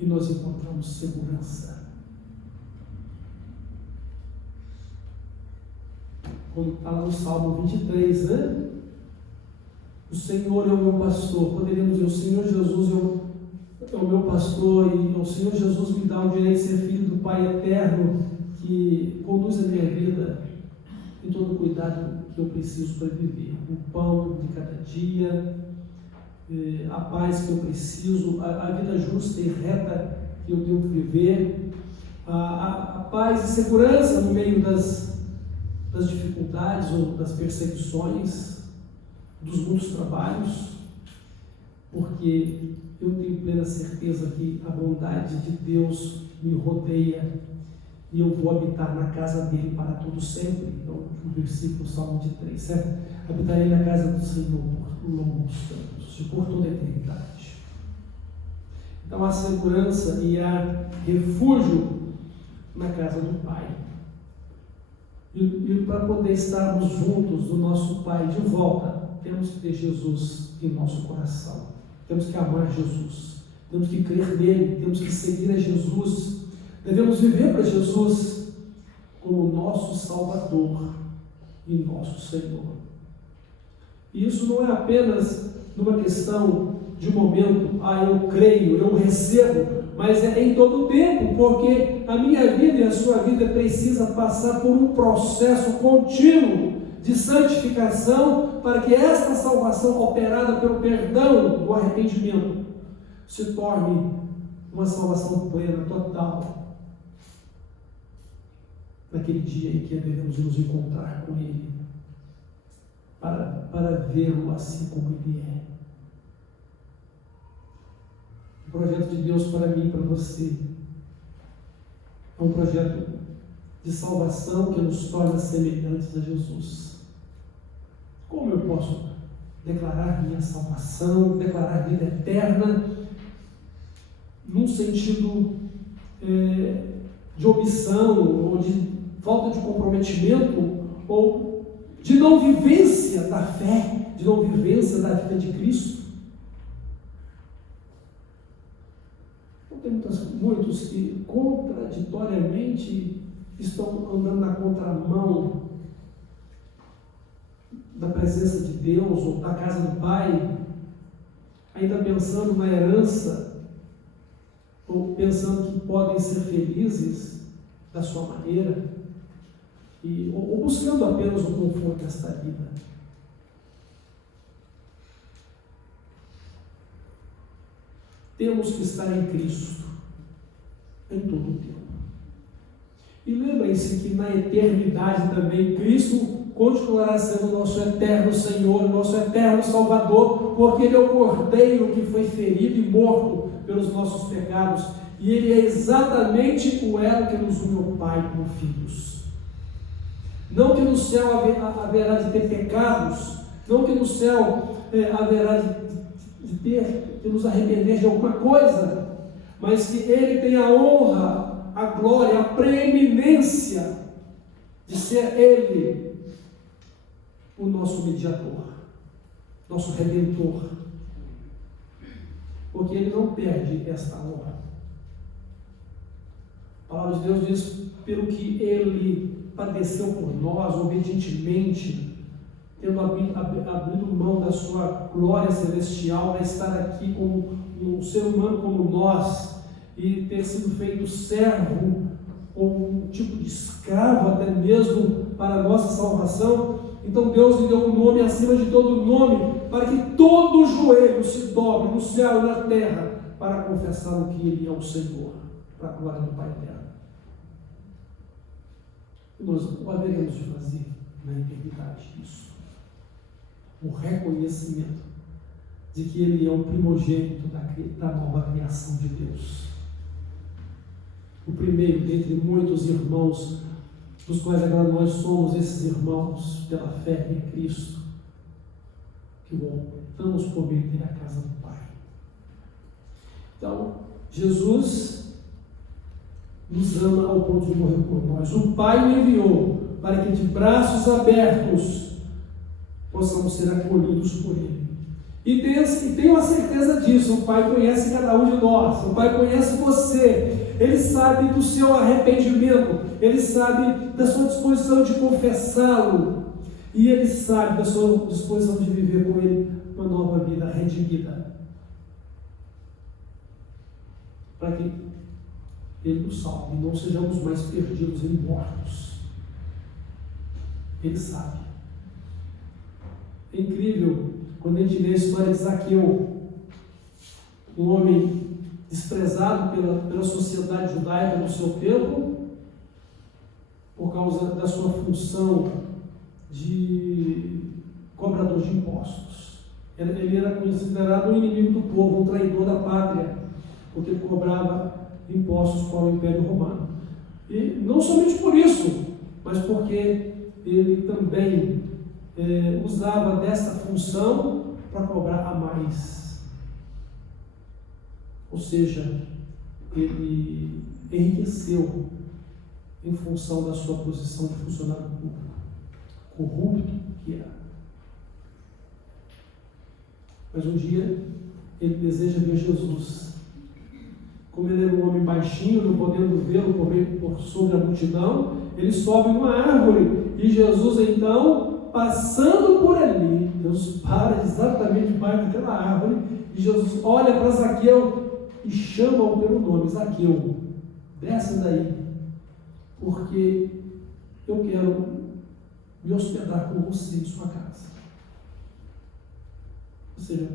e nós encontramos segurança. Como está lá no Salmo 23, né? O Senhor é o meu pastor. Poderíamos dizer, o Senhor Jesus é o meu pastor, e o Senhor Jesus me dá o direito de ser filho do Pai eterno, que conduz a minha vida em todo o cuidado que eu preciso para viver. O pão de cada dia, a paz que eu preciso, a vida justa e reta que eu tenho que viver, a paz e segurança no meio das dificuldades ou das perseguições, dos muitos trabalhos, porque eu tenho plena certeza que a bondade de Deus me rodeia e eu vou habitar na casa dele para todo sempre. Então, o versículo Salmo 23, certo? Habitarei na casa do Senhor por longos tempos, por toda a eternidade. Então, há segurança e há refúgio na casa do Pai. E para poder estarmos juntos do nosso Pai de volta, temos que ter Jesus em nosso coração. Temos que amar Jesus, temos que crer nele, temos que seguir a Jesus, Devemos viver para Jesus como nosso Salvador e nosso Senhor. E isso não é apenas numa questão de momento, eu creio, eu recebo, mas é em todo o tempo, porque a minha vida e a sua vida precisa passar por um processo contínuo de santificação para que esta salvação operada pelo perdão do arrependimento se torne uma salvação plena, total, naquele dia em que devemos nos encontrar com Ele, para vê-lo assim como Ele é. O projeto de Deus para mim e para você é um projeto de salvação que nos torna semelhantes a Jesus. Como eu posso declarar minha salvação, declarar vida eterna, num sentido de omissão, ou de falta de comprometimento, ou de não vivência da fé, de não vivência da vida de Cristo? Tem muitos que contraditoriamente estão andando na contramão da presença de Deus ou da casa do Pai, ainda pensando na herança, ou pensando que podem ser felizes da sua maneira, ou buscando apenas o conforto desta vida. Temos que estar em Cristo em todo o tempo. E lembrem-se que na eternidade também Cristo continuará sendo nosso eterno Senhor, nosso eterno Salvador, porque Ele é o Cordeiro que foi ferido e morto pelos nossos pecados, e Ele é exatamente o elo que nos une ao Pai como filhos. Não que no céu haverá de ter pecados, não que no céu haverá de nos arrepender de alguma coisa, mas que Ele tem a honra, a glória, a preeminência de ser Ele o nosso mediador, nosso redentor, porque Ele não perde esta honra. A palavra de Deus diz: pelo que Ele padeceu por nós, obedientemente, tendo abrido mão da sua glória celestial para estar aqui como um ser humano como nós, e ter sido feito servo, ou um tipo de escravo até mesmo para a nossa salvação. Então Deus lhe deu um nome acima de todo nome, para que todo joelho se dobre no céu e na terra, para confessar o que Ele é o Senhor, para a glória do Pai eterno. E nós o haveremos de fazer na eternidade isso. O reconhecimento de que Ele é o primogênito da nova criação de Deus. O primeiro dentre muitos irmãos, dos quais agora nós somos esses irmãos pela fé em Cristo, que voltamos por meio da casa do Pai. Então, Jesus nos ama ao ponto de morrer por nós. O Pai o enviou para que de braços abertos possamos ser acolhidos por Ele. E tenho a certeza disso. O Pai conhece cada um de nós. O Pai conhece você. Ele sabe do seu arrependimento. Ele sabe da sua disposição de confessá-lo. E Ele sabe da sua disposição de viver com Ele uma nova vida redimida. Para que Ele nos salve e não sejamos mais perdidos e mortos. Ele sabe. É incrível quando a gente lê a história de Zaqueu, um homem desprezado pela sociedade judaica do seu tempo, por causa da sua função de cobrador de impostos. Ele era considerado um inimigo do povo, um traidor da pátria, porque ele cobrava impostos para o Império Romano. E não somente por isso, mas porque ele também usava dessa função para cobrar a mais. Ou seja, ele enriqueceu em função da sua posição de funcionário público, corrupto que era. Mas um dia ele deseja ver Jesus como ele era um homem baixinho, não podendo vê-lo por sobre a multidão, ele sobe numa árvore. E Jesus, então, passando por ali, Deus para exatamente debaixo daquela árvore, e Jesus olha para Zaqueu e chama-o pelo nome: Zaqueu, desce daí, porque eu quero me hospedar com você em sua casa. Ou seja,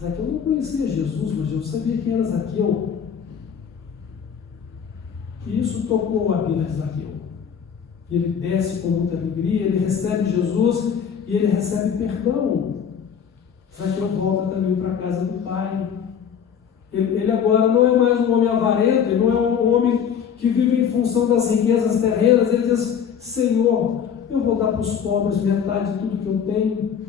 Zaqueu não conhecia Jesus, mas Jesus sabia quem era Zaqueu. E isso tocou a vida de Zaqueu. E ele desce com muita alegria, ele recebe Jesus e ele recebe perdão. Zaqueu volta também para a casa do pai. Ele agora não é mais um homem avarento, ele não é um homem que vive em função das riquezas terrenas. Ele diz: Senhor, eu vou dar para os pobres metade de tudo que eu tenho,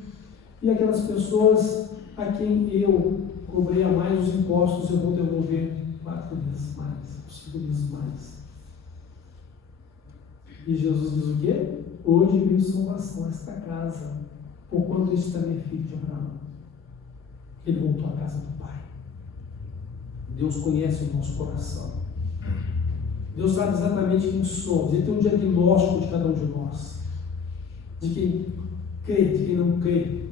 e aquelas pessoas a quem eu cobrei a mais os impostos, eu vou devolver 4 vezes mais, 5 vezes mais. E Jesus diz o quê? Hoje veio salvação a esta casa, porquanto este também é filho de Abraão. Ele voltou à casa do Pai. Deus conhece o nosso coração. Deus sabe exatamente quem somos. Ele tem um diagnóstico de cada um de nós. De quem crê, de quem não crê.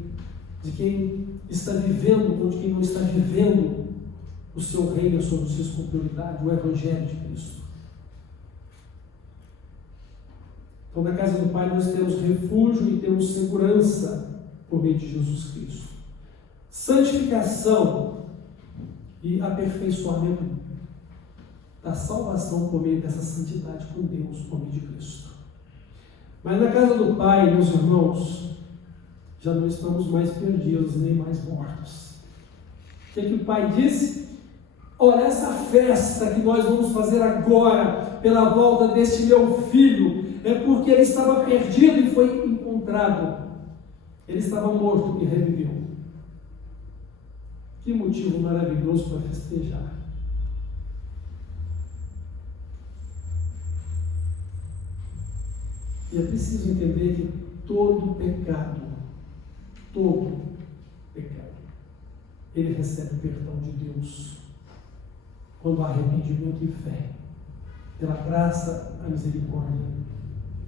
De quem está vivendo ou de quem não está vivendo o seu reino, a sua justiça com prioridade, o Evangelho de Cristo. Então, na casa do Pai nós temos refúgio e temos segurança por meio de Jesus Cristo. Santificação e aperfeiçoamento da salvação por meio dessa santidade com Deus, por meio de Cristo. Mas na casa do Pai, meus irmãos, já não estamos mais perdidos, nem mais mortos. O que o Pai disse? Olha, essa festa que nós vamos fazer agora, pela volta deste meu filho, é porque ele estava perdido e foi encontrado. Ele estava morto e reviveu. Que motivo maravilhoso para festejar. E é preciso entender que todo pecado, ele recebe o perdão de Deus quando há arrependimento e fé, pela graça, a misericórdia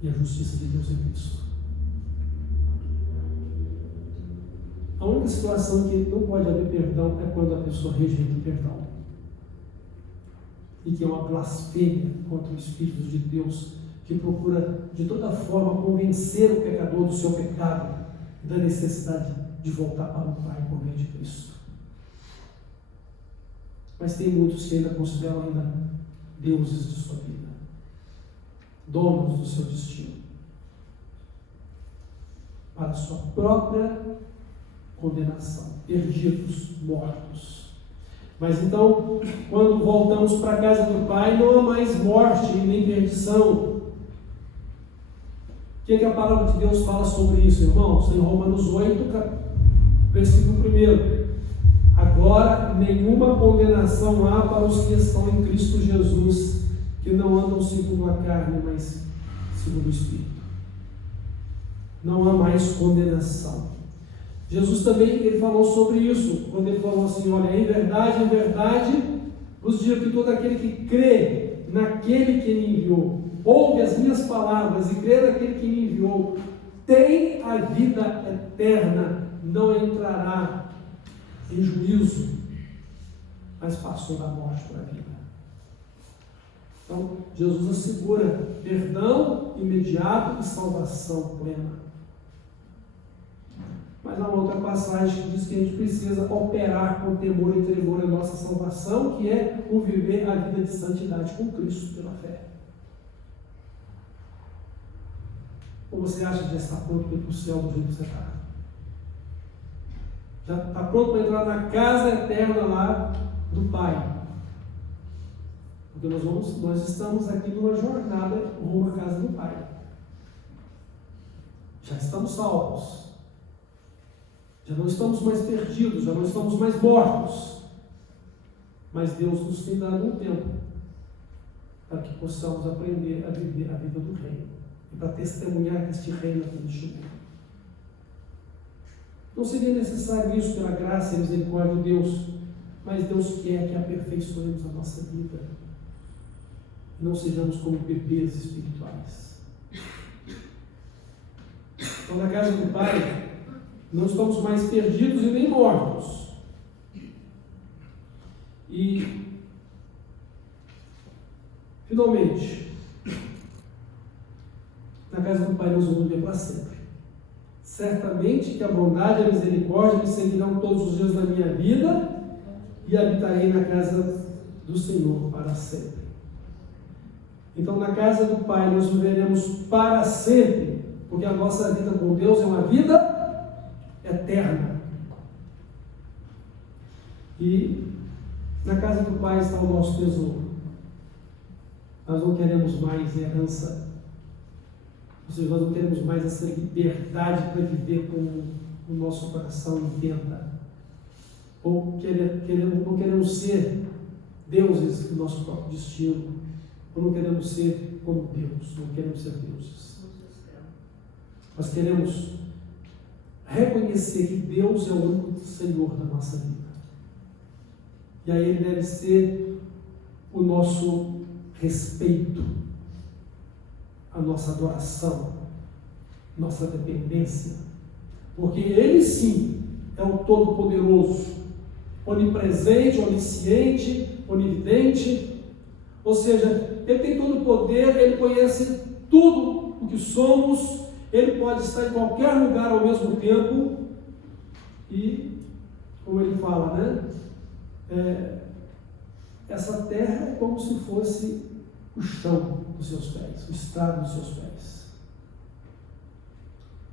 e a justiça de Deus em Cristo. A única situação que não pode haver perdão é quando a pessoa rejeita o perdão e que é uma blasfêmia contra o Espírito de Deus, que procura de toda forma convencer o pecador do seu pecado, da necessidade de voltar para o Pai por meio de Cristo. Mas tem muitos que ainda consideram ainda deuses de sua vida, donos do seu destino, para a sua própria condenação, perdidos, mortos. Mas então, quando voltamos para a casa do Pai, não há mais morte nem perdição. O que a palavra de Deus fala sobre isso, irmãos? Em Romanos 8, versículo 1. Agora, nenhuma condenação há para os que estão em Cristo Jesus, que não andam segundo a carne, mas segundo o Espírito. Não há mais condenação. Jesus também ele falou sobre isso, quando ele falou assim: olha, em verdade, vos digo que todo aquele que crê naquele que me enviou, ouve as minhas palavras e crê naquele que me enviou, tem a vida eterna, não entrará em juízo, mas passou da morte para a vida. Então, Jesus assegura perdão imediato e salvação plena. Mas há uma outra passagem que diz que a gente precisa operar com temor e tremor a nossa salvação, que é o viver a vida de santidade com Cristo pela fé. Ou você acha que já está pronto para ir para o céu do jeito que você está? Já está pronto para entrar na casa eterna lá do Pai? Porque nós estamos aqui numa jornada rumo à casa do Pai. Já estamos salvos. Já não estamos mais perdidos, já não estamos mais mortos. Mas Deus nos tem dado um tempo para que possamos aprender a viver a vida do reino e para testemunhar que este reino aqui chegou. Não seria necessário isso pela graça e misericórdia de Deus, mas Deus quer que aperfeiçoemos a nossa vida e não sejamos como bebês espirituais. Então, na casa do Pai, não estamos mais perdidos e nem mortos. E, finalmente, na casa do Pai nós vamos viver para sempre. Certamente que a bondade e a misericórdia me seguirão todos os dias da minha vida e habitarei na casa do Senhor para sempre. Então, na casa do Pai nós viveremos para sempre, porque a nossa vida com Deus é uma vida eterna. E na casa do Pai está o nosso tesouro. Nós não queremos mais herança. Ou seja, nós não queremos mais essa liberdade para viver como o nosso coração entenda. Ou não queremos ser deuses do nosso próprio destino. Ou não queremos ser como Deus. Não queremos ser deuses. Nós queremos reconhecer que Deus é o único Senhor da nossa vida. E aí Ele deve ser o nosso respeito, a nossa adoração, nossa dependência, porque Ele sim é o Todo-Poderoso, onipresente, onisciente, onividente, ou seja, Ele tem todo o poder, Ele conhece tudo o que somos, Ele pode estar em qualquer lugar ao mesmo tempo e, como Ele fala, né? Essa terra é como se fosse o chão dos seus pés, o estrado dos seus pés.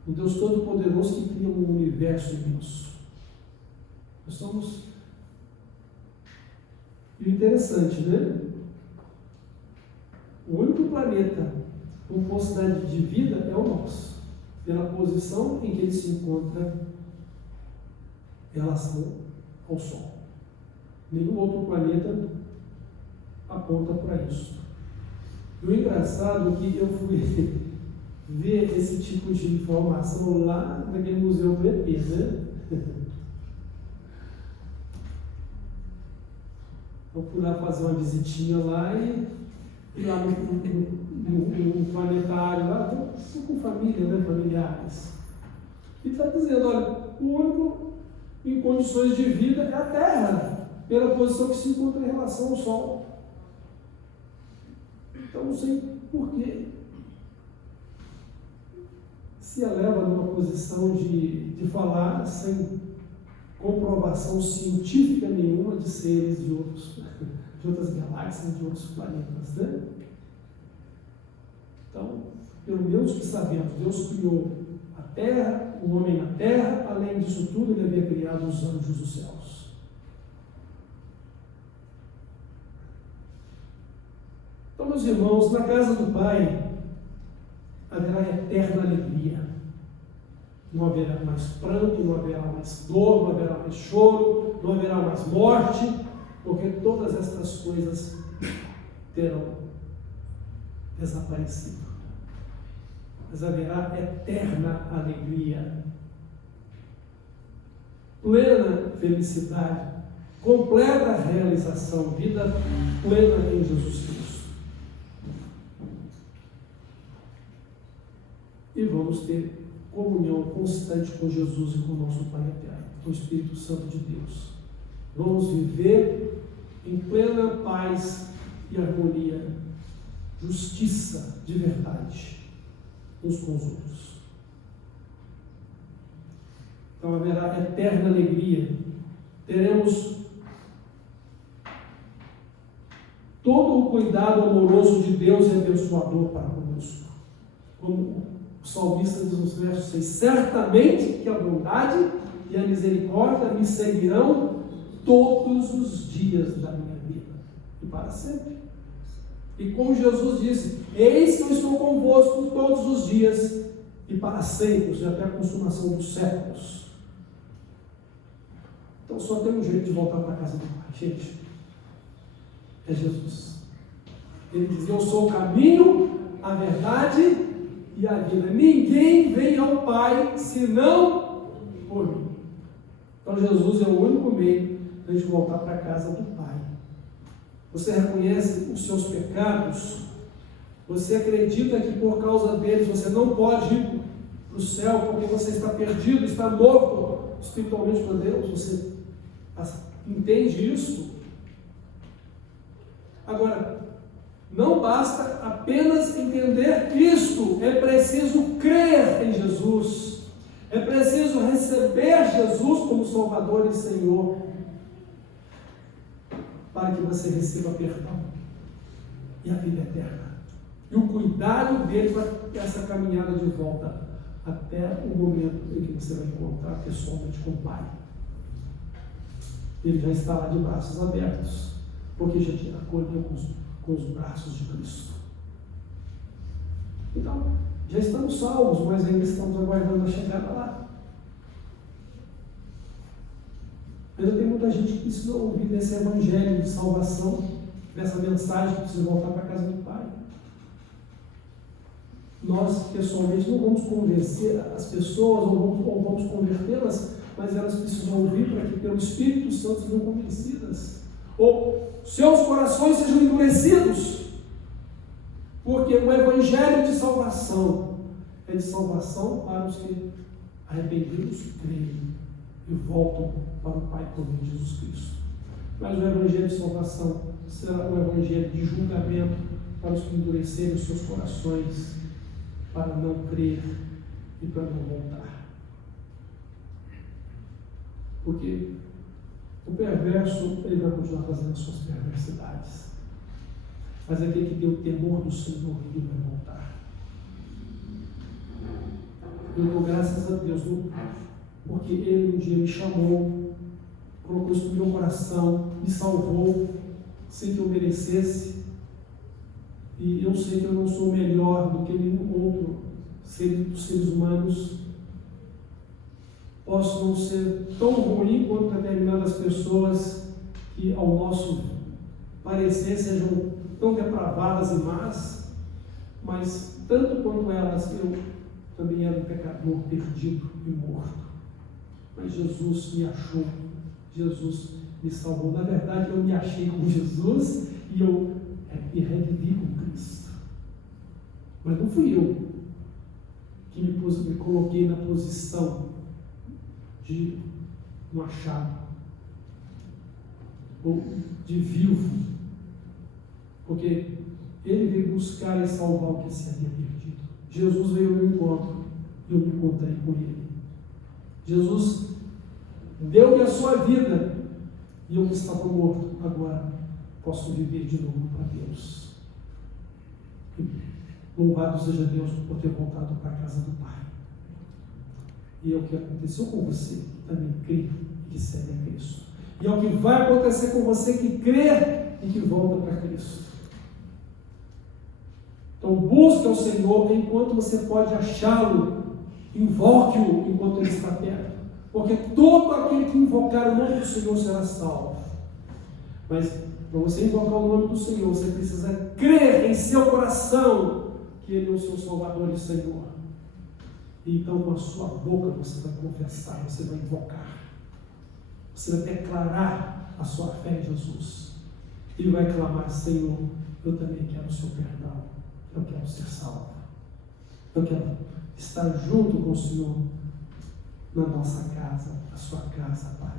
Um Deus Todo-Poderoso que cria um universo imenso. Nós somos. E o interessante, né? O único planeta com possibilidade de vida é o nosso, pela posição em que ele se encontra em relação ao Sol. Nenhum outro planeta aponta para isso. E o engraçado é que eu fui ver esse tipo de informação lá naquele museu do ET, né? Eu fui lá fazer uma visitinha lá e lá no planetário, lá, estou com família, né, familiares. E está dizendo, olha, o único em condições de vida é a Terra, pela posição que se encontra em relação ao Sol. Então, não sei por que se eleva numa posição de falar sem comprovação científica nenhuma de seres de outras galáxias, de outros planetas, né? Então, pelo menos que sabemos, Deus criou a Terra, o homem na Terra, além disso tudo, Ele havia criado os anjos dos céus. Então, meus irmãos, na casa do Pai haverá eterna alegria. Não haverá mais pranto, não haverá mais dor, não haverá mais choro, não haverá mais morte, porque todas estas coisas terão desaparecido. Mas haverá eterna alegria, plena felicidade, completa realização, vida plena em Jesus Cristo. E vamos ter comunhão constante com Jesus e com o nosso Pai eterno, com o Espírito Santo de Deus. Vamos viver em plena paz e harmonia, justiça de verdade uns com os outros. Então haverá eterna alegria. Teremos todo o cuidado amoroso de Deus e abençoador para conosco. Como o salmista diz nos versos 6, certamente que a bondade e a misericórdia me seguirão todos os dias da minha vida, e para sempre. E como Jesus disse, eis que eu estou convosco todos os dias, e para sempre, ou seja, até a consumação dos séculos. Então só tem um jeito de voltar para a casa do Pai, gente, é Jesus. Ele diz, eu sou o caminho, a verdade e a vida. Ninguém vem ao Pai senão por mim. Então Jesus é o único meio a gente voltar para a casa do Pai. Você reconhece os seus pecados? Você acredita que por causa deles você não pode ir para o céu porque você está perdido, está morto espiritualmente para Deus? Você entende isso? Agora, não basta apenas entender isto, é preciso crer em Jesus, é preciso receber Jesus como Salvador e Senhor, para que você receba perdão e a vida eterna, e o cuidado dele para essa caminhada de volta, até o momento em que você vai encontrar pessoalmente com o Pai. Ele já está lá de braços abertos, porque já te acolheu com os braços de Cristo. Então, já estamos salvos, mas ainda estamos aguardando a chegada lá. Ainda tem muita gente que precisa ouvir desse evangelho de salvação, dessa mensagem que precisa voltar para a casa do Pai. Nós, pessoalmente, não vamos convencer as pessoas ou vamos convertê-las, mas elas precisam ouvir para que pelo Espírito Santo sejam convencidas, ou seus corações sejam endurecidos, porque o evangelho de salvação é de salvação para os que arrependidos creem e voltam para o Pai por meio de Jesus Cristo. Mas o evangelho de salvação será o evangelho de julgamento para os que endurecerem os seus corações, para não crer e para não voltar. Porque o perverso, ele vai continuar fazendo as suas perversidades. Mas aquele que tem o temor do Senhor, ele vai voltar. Eu dou graças a Deus, porque Ele um dia me chamou, colocou isso no meu coração, me salvou, sem que eu merecesse. E eu sei que eu não sou melhor do que nenhum outro dos seres humanos. Posso não ser tão ruim quanto determinadas pessoas que, ao nosso parecer, sejam tão depravadas e más, mas tanto quanto elas, eu também era um pecador perdido e morto. Mas Jesus me achou, Jesus me salvou. Na verdade, eu me achei com Jesus e eu me revivi com Cristo. Mas não fui eu que me coloquei na posição de um achado ou de vivo, porque Ele veio buscar e salvar o que se havia perdido. Jesus veio ao meu encontro e eu me encontrei com Ele. Jesus deu-me a sua vida e eu que estava morto, agora posso viver de novo para Deus. Louvado seja Deus por ter voltado para a casa do Pai. E é o que aconteceu com você, que também crê e que segue a Cristo. E é o que vai acontecer com você que crê e que volta para Cristo. Então busca o Senhor enquanto você pode achá-lo, invoque-o enquanto Ele está perto, porque todo aquele que invocar o nome do Senhor será salvo. Mas para você invocar o nome do Senhor, você precisa crer em seu coração que Ele é o seu Salvador e Senhor. E então com a sua boca você vai confessar, você vai invocar, você vai declarar a sua fé em Jesus e vai clamar: Senhor, eu também quero o seu perdão, eu quero ser salvo, eu quero estar junto com o Senhor na nossa casa, a sua casa, Pai.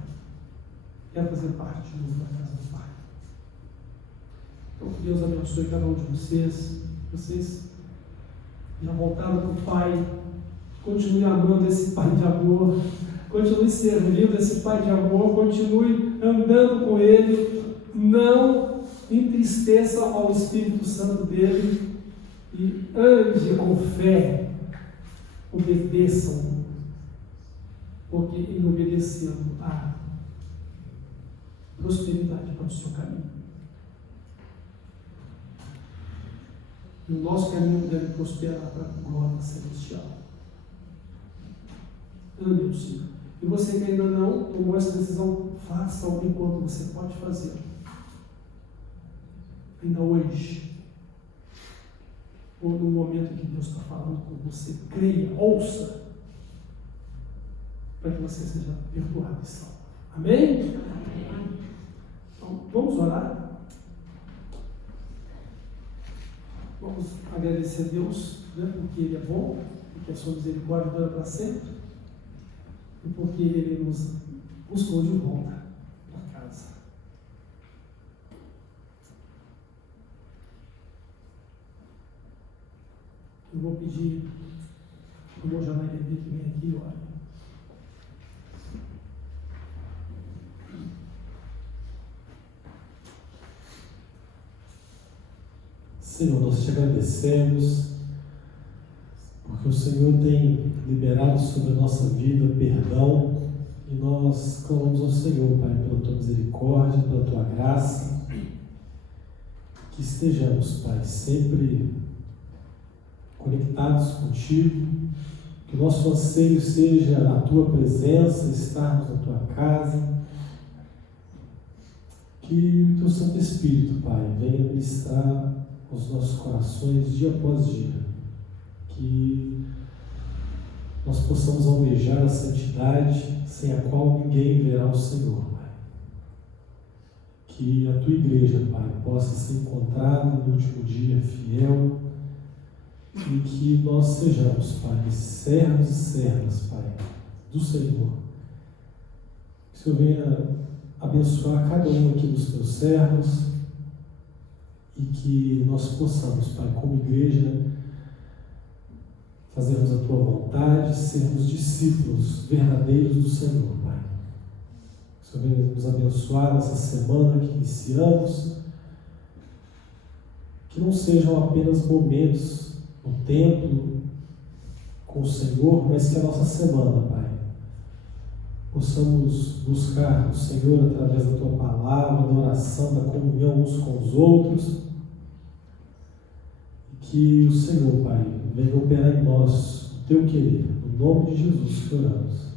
Quero fazer parte de novo da casa do Pai. Então que Deus abençoe cada um de vocês. Vocês já voltaram para o Pai. Continue amando esse Pai de amor, continue servindo esse Pai de amor, continue andando com Ele, não entristeça ao Espírito Santo dele e ande com fé, obedeçam, porque em obedecendo há prosperidade para o seu caminho. E o nosso caminho deve prosperar para a glória celestial. Ande o Senhor. E você que ainda não tomou essa decisão, faça-o enquanto você pode fazer. Ainda hoje, ou no momento em que Deus está falando com você, creia, ouça, para que você seja perdoado e salvo. Amém? Amém. Vamos orar? Vamos agradecer a Deus, né, porque Ele é bom, porque a sua misericórdia dura para sempre, e porque Ele nos buscou de volta para casa. Eu vou pedir que o irmão Janai que vem aqui e ore. Senhor, nós te agradecemos porque o Senhor tem liberado sobre a nossa vida perdão e nós clamamos ao Senhor, Pai, pela tua misericórdia, pela tua graça, que estejamos, Pai, sempre conectados contigo, que o nosso anseio seja a tua presença, estarmos na tua casa, que o teu Santo Espírito, Pai, venha ministrar aos nossos corações dia após dia, que nós possamos almejar a santidade sem a qual ninguém verá o Senhor, Pai. Que a tua igreja, Pai, possa ser encontrada no último dia fiel e que nós sejamos, Pai, servos e servas, Pai, do Senhor. Que o Senhor venha abençoar cada um aqui dos teus servos e que nós possamos, Pai, como igreja, fazermos a tua vontade, sermos discípulos verdadeiros do Senhor, Pai. Que o Senhor venha nos abençoar nessa semana que iniciamos, que não sejam apenas momentos no templo com o Senhor, mas que a nossa semana, Pai, possamos buscar o Senhor através da tua palavra, da oração, da comunhão uns com os outros. Que o Senhor, Pai, venha operar em nós o teu querer. No nome de Jesus que oramos.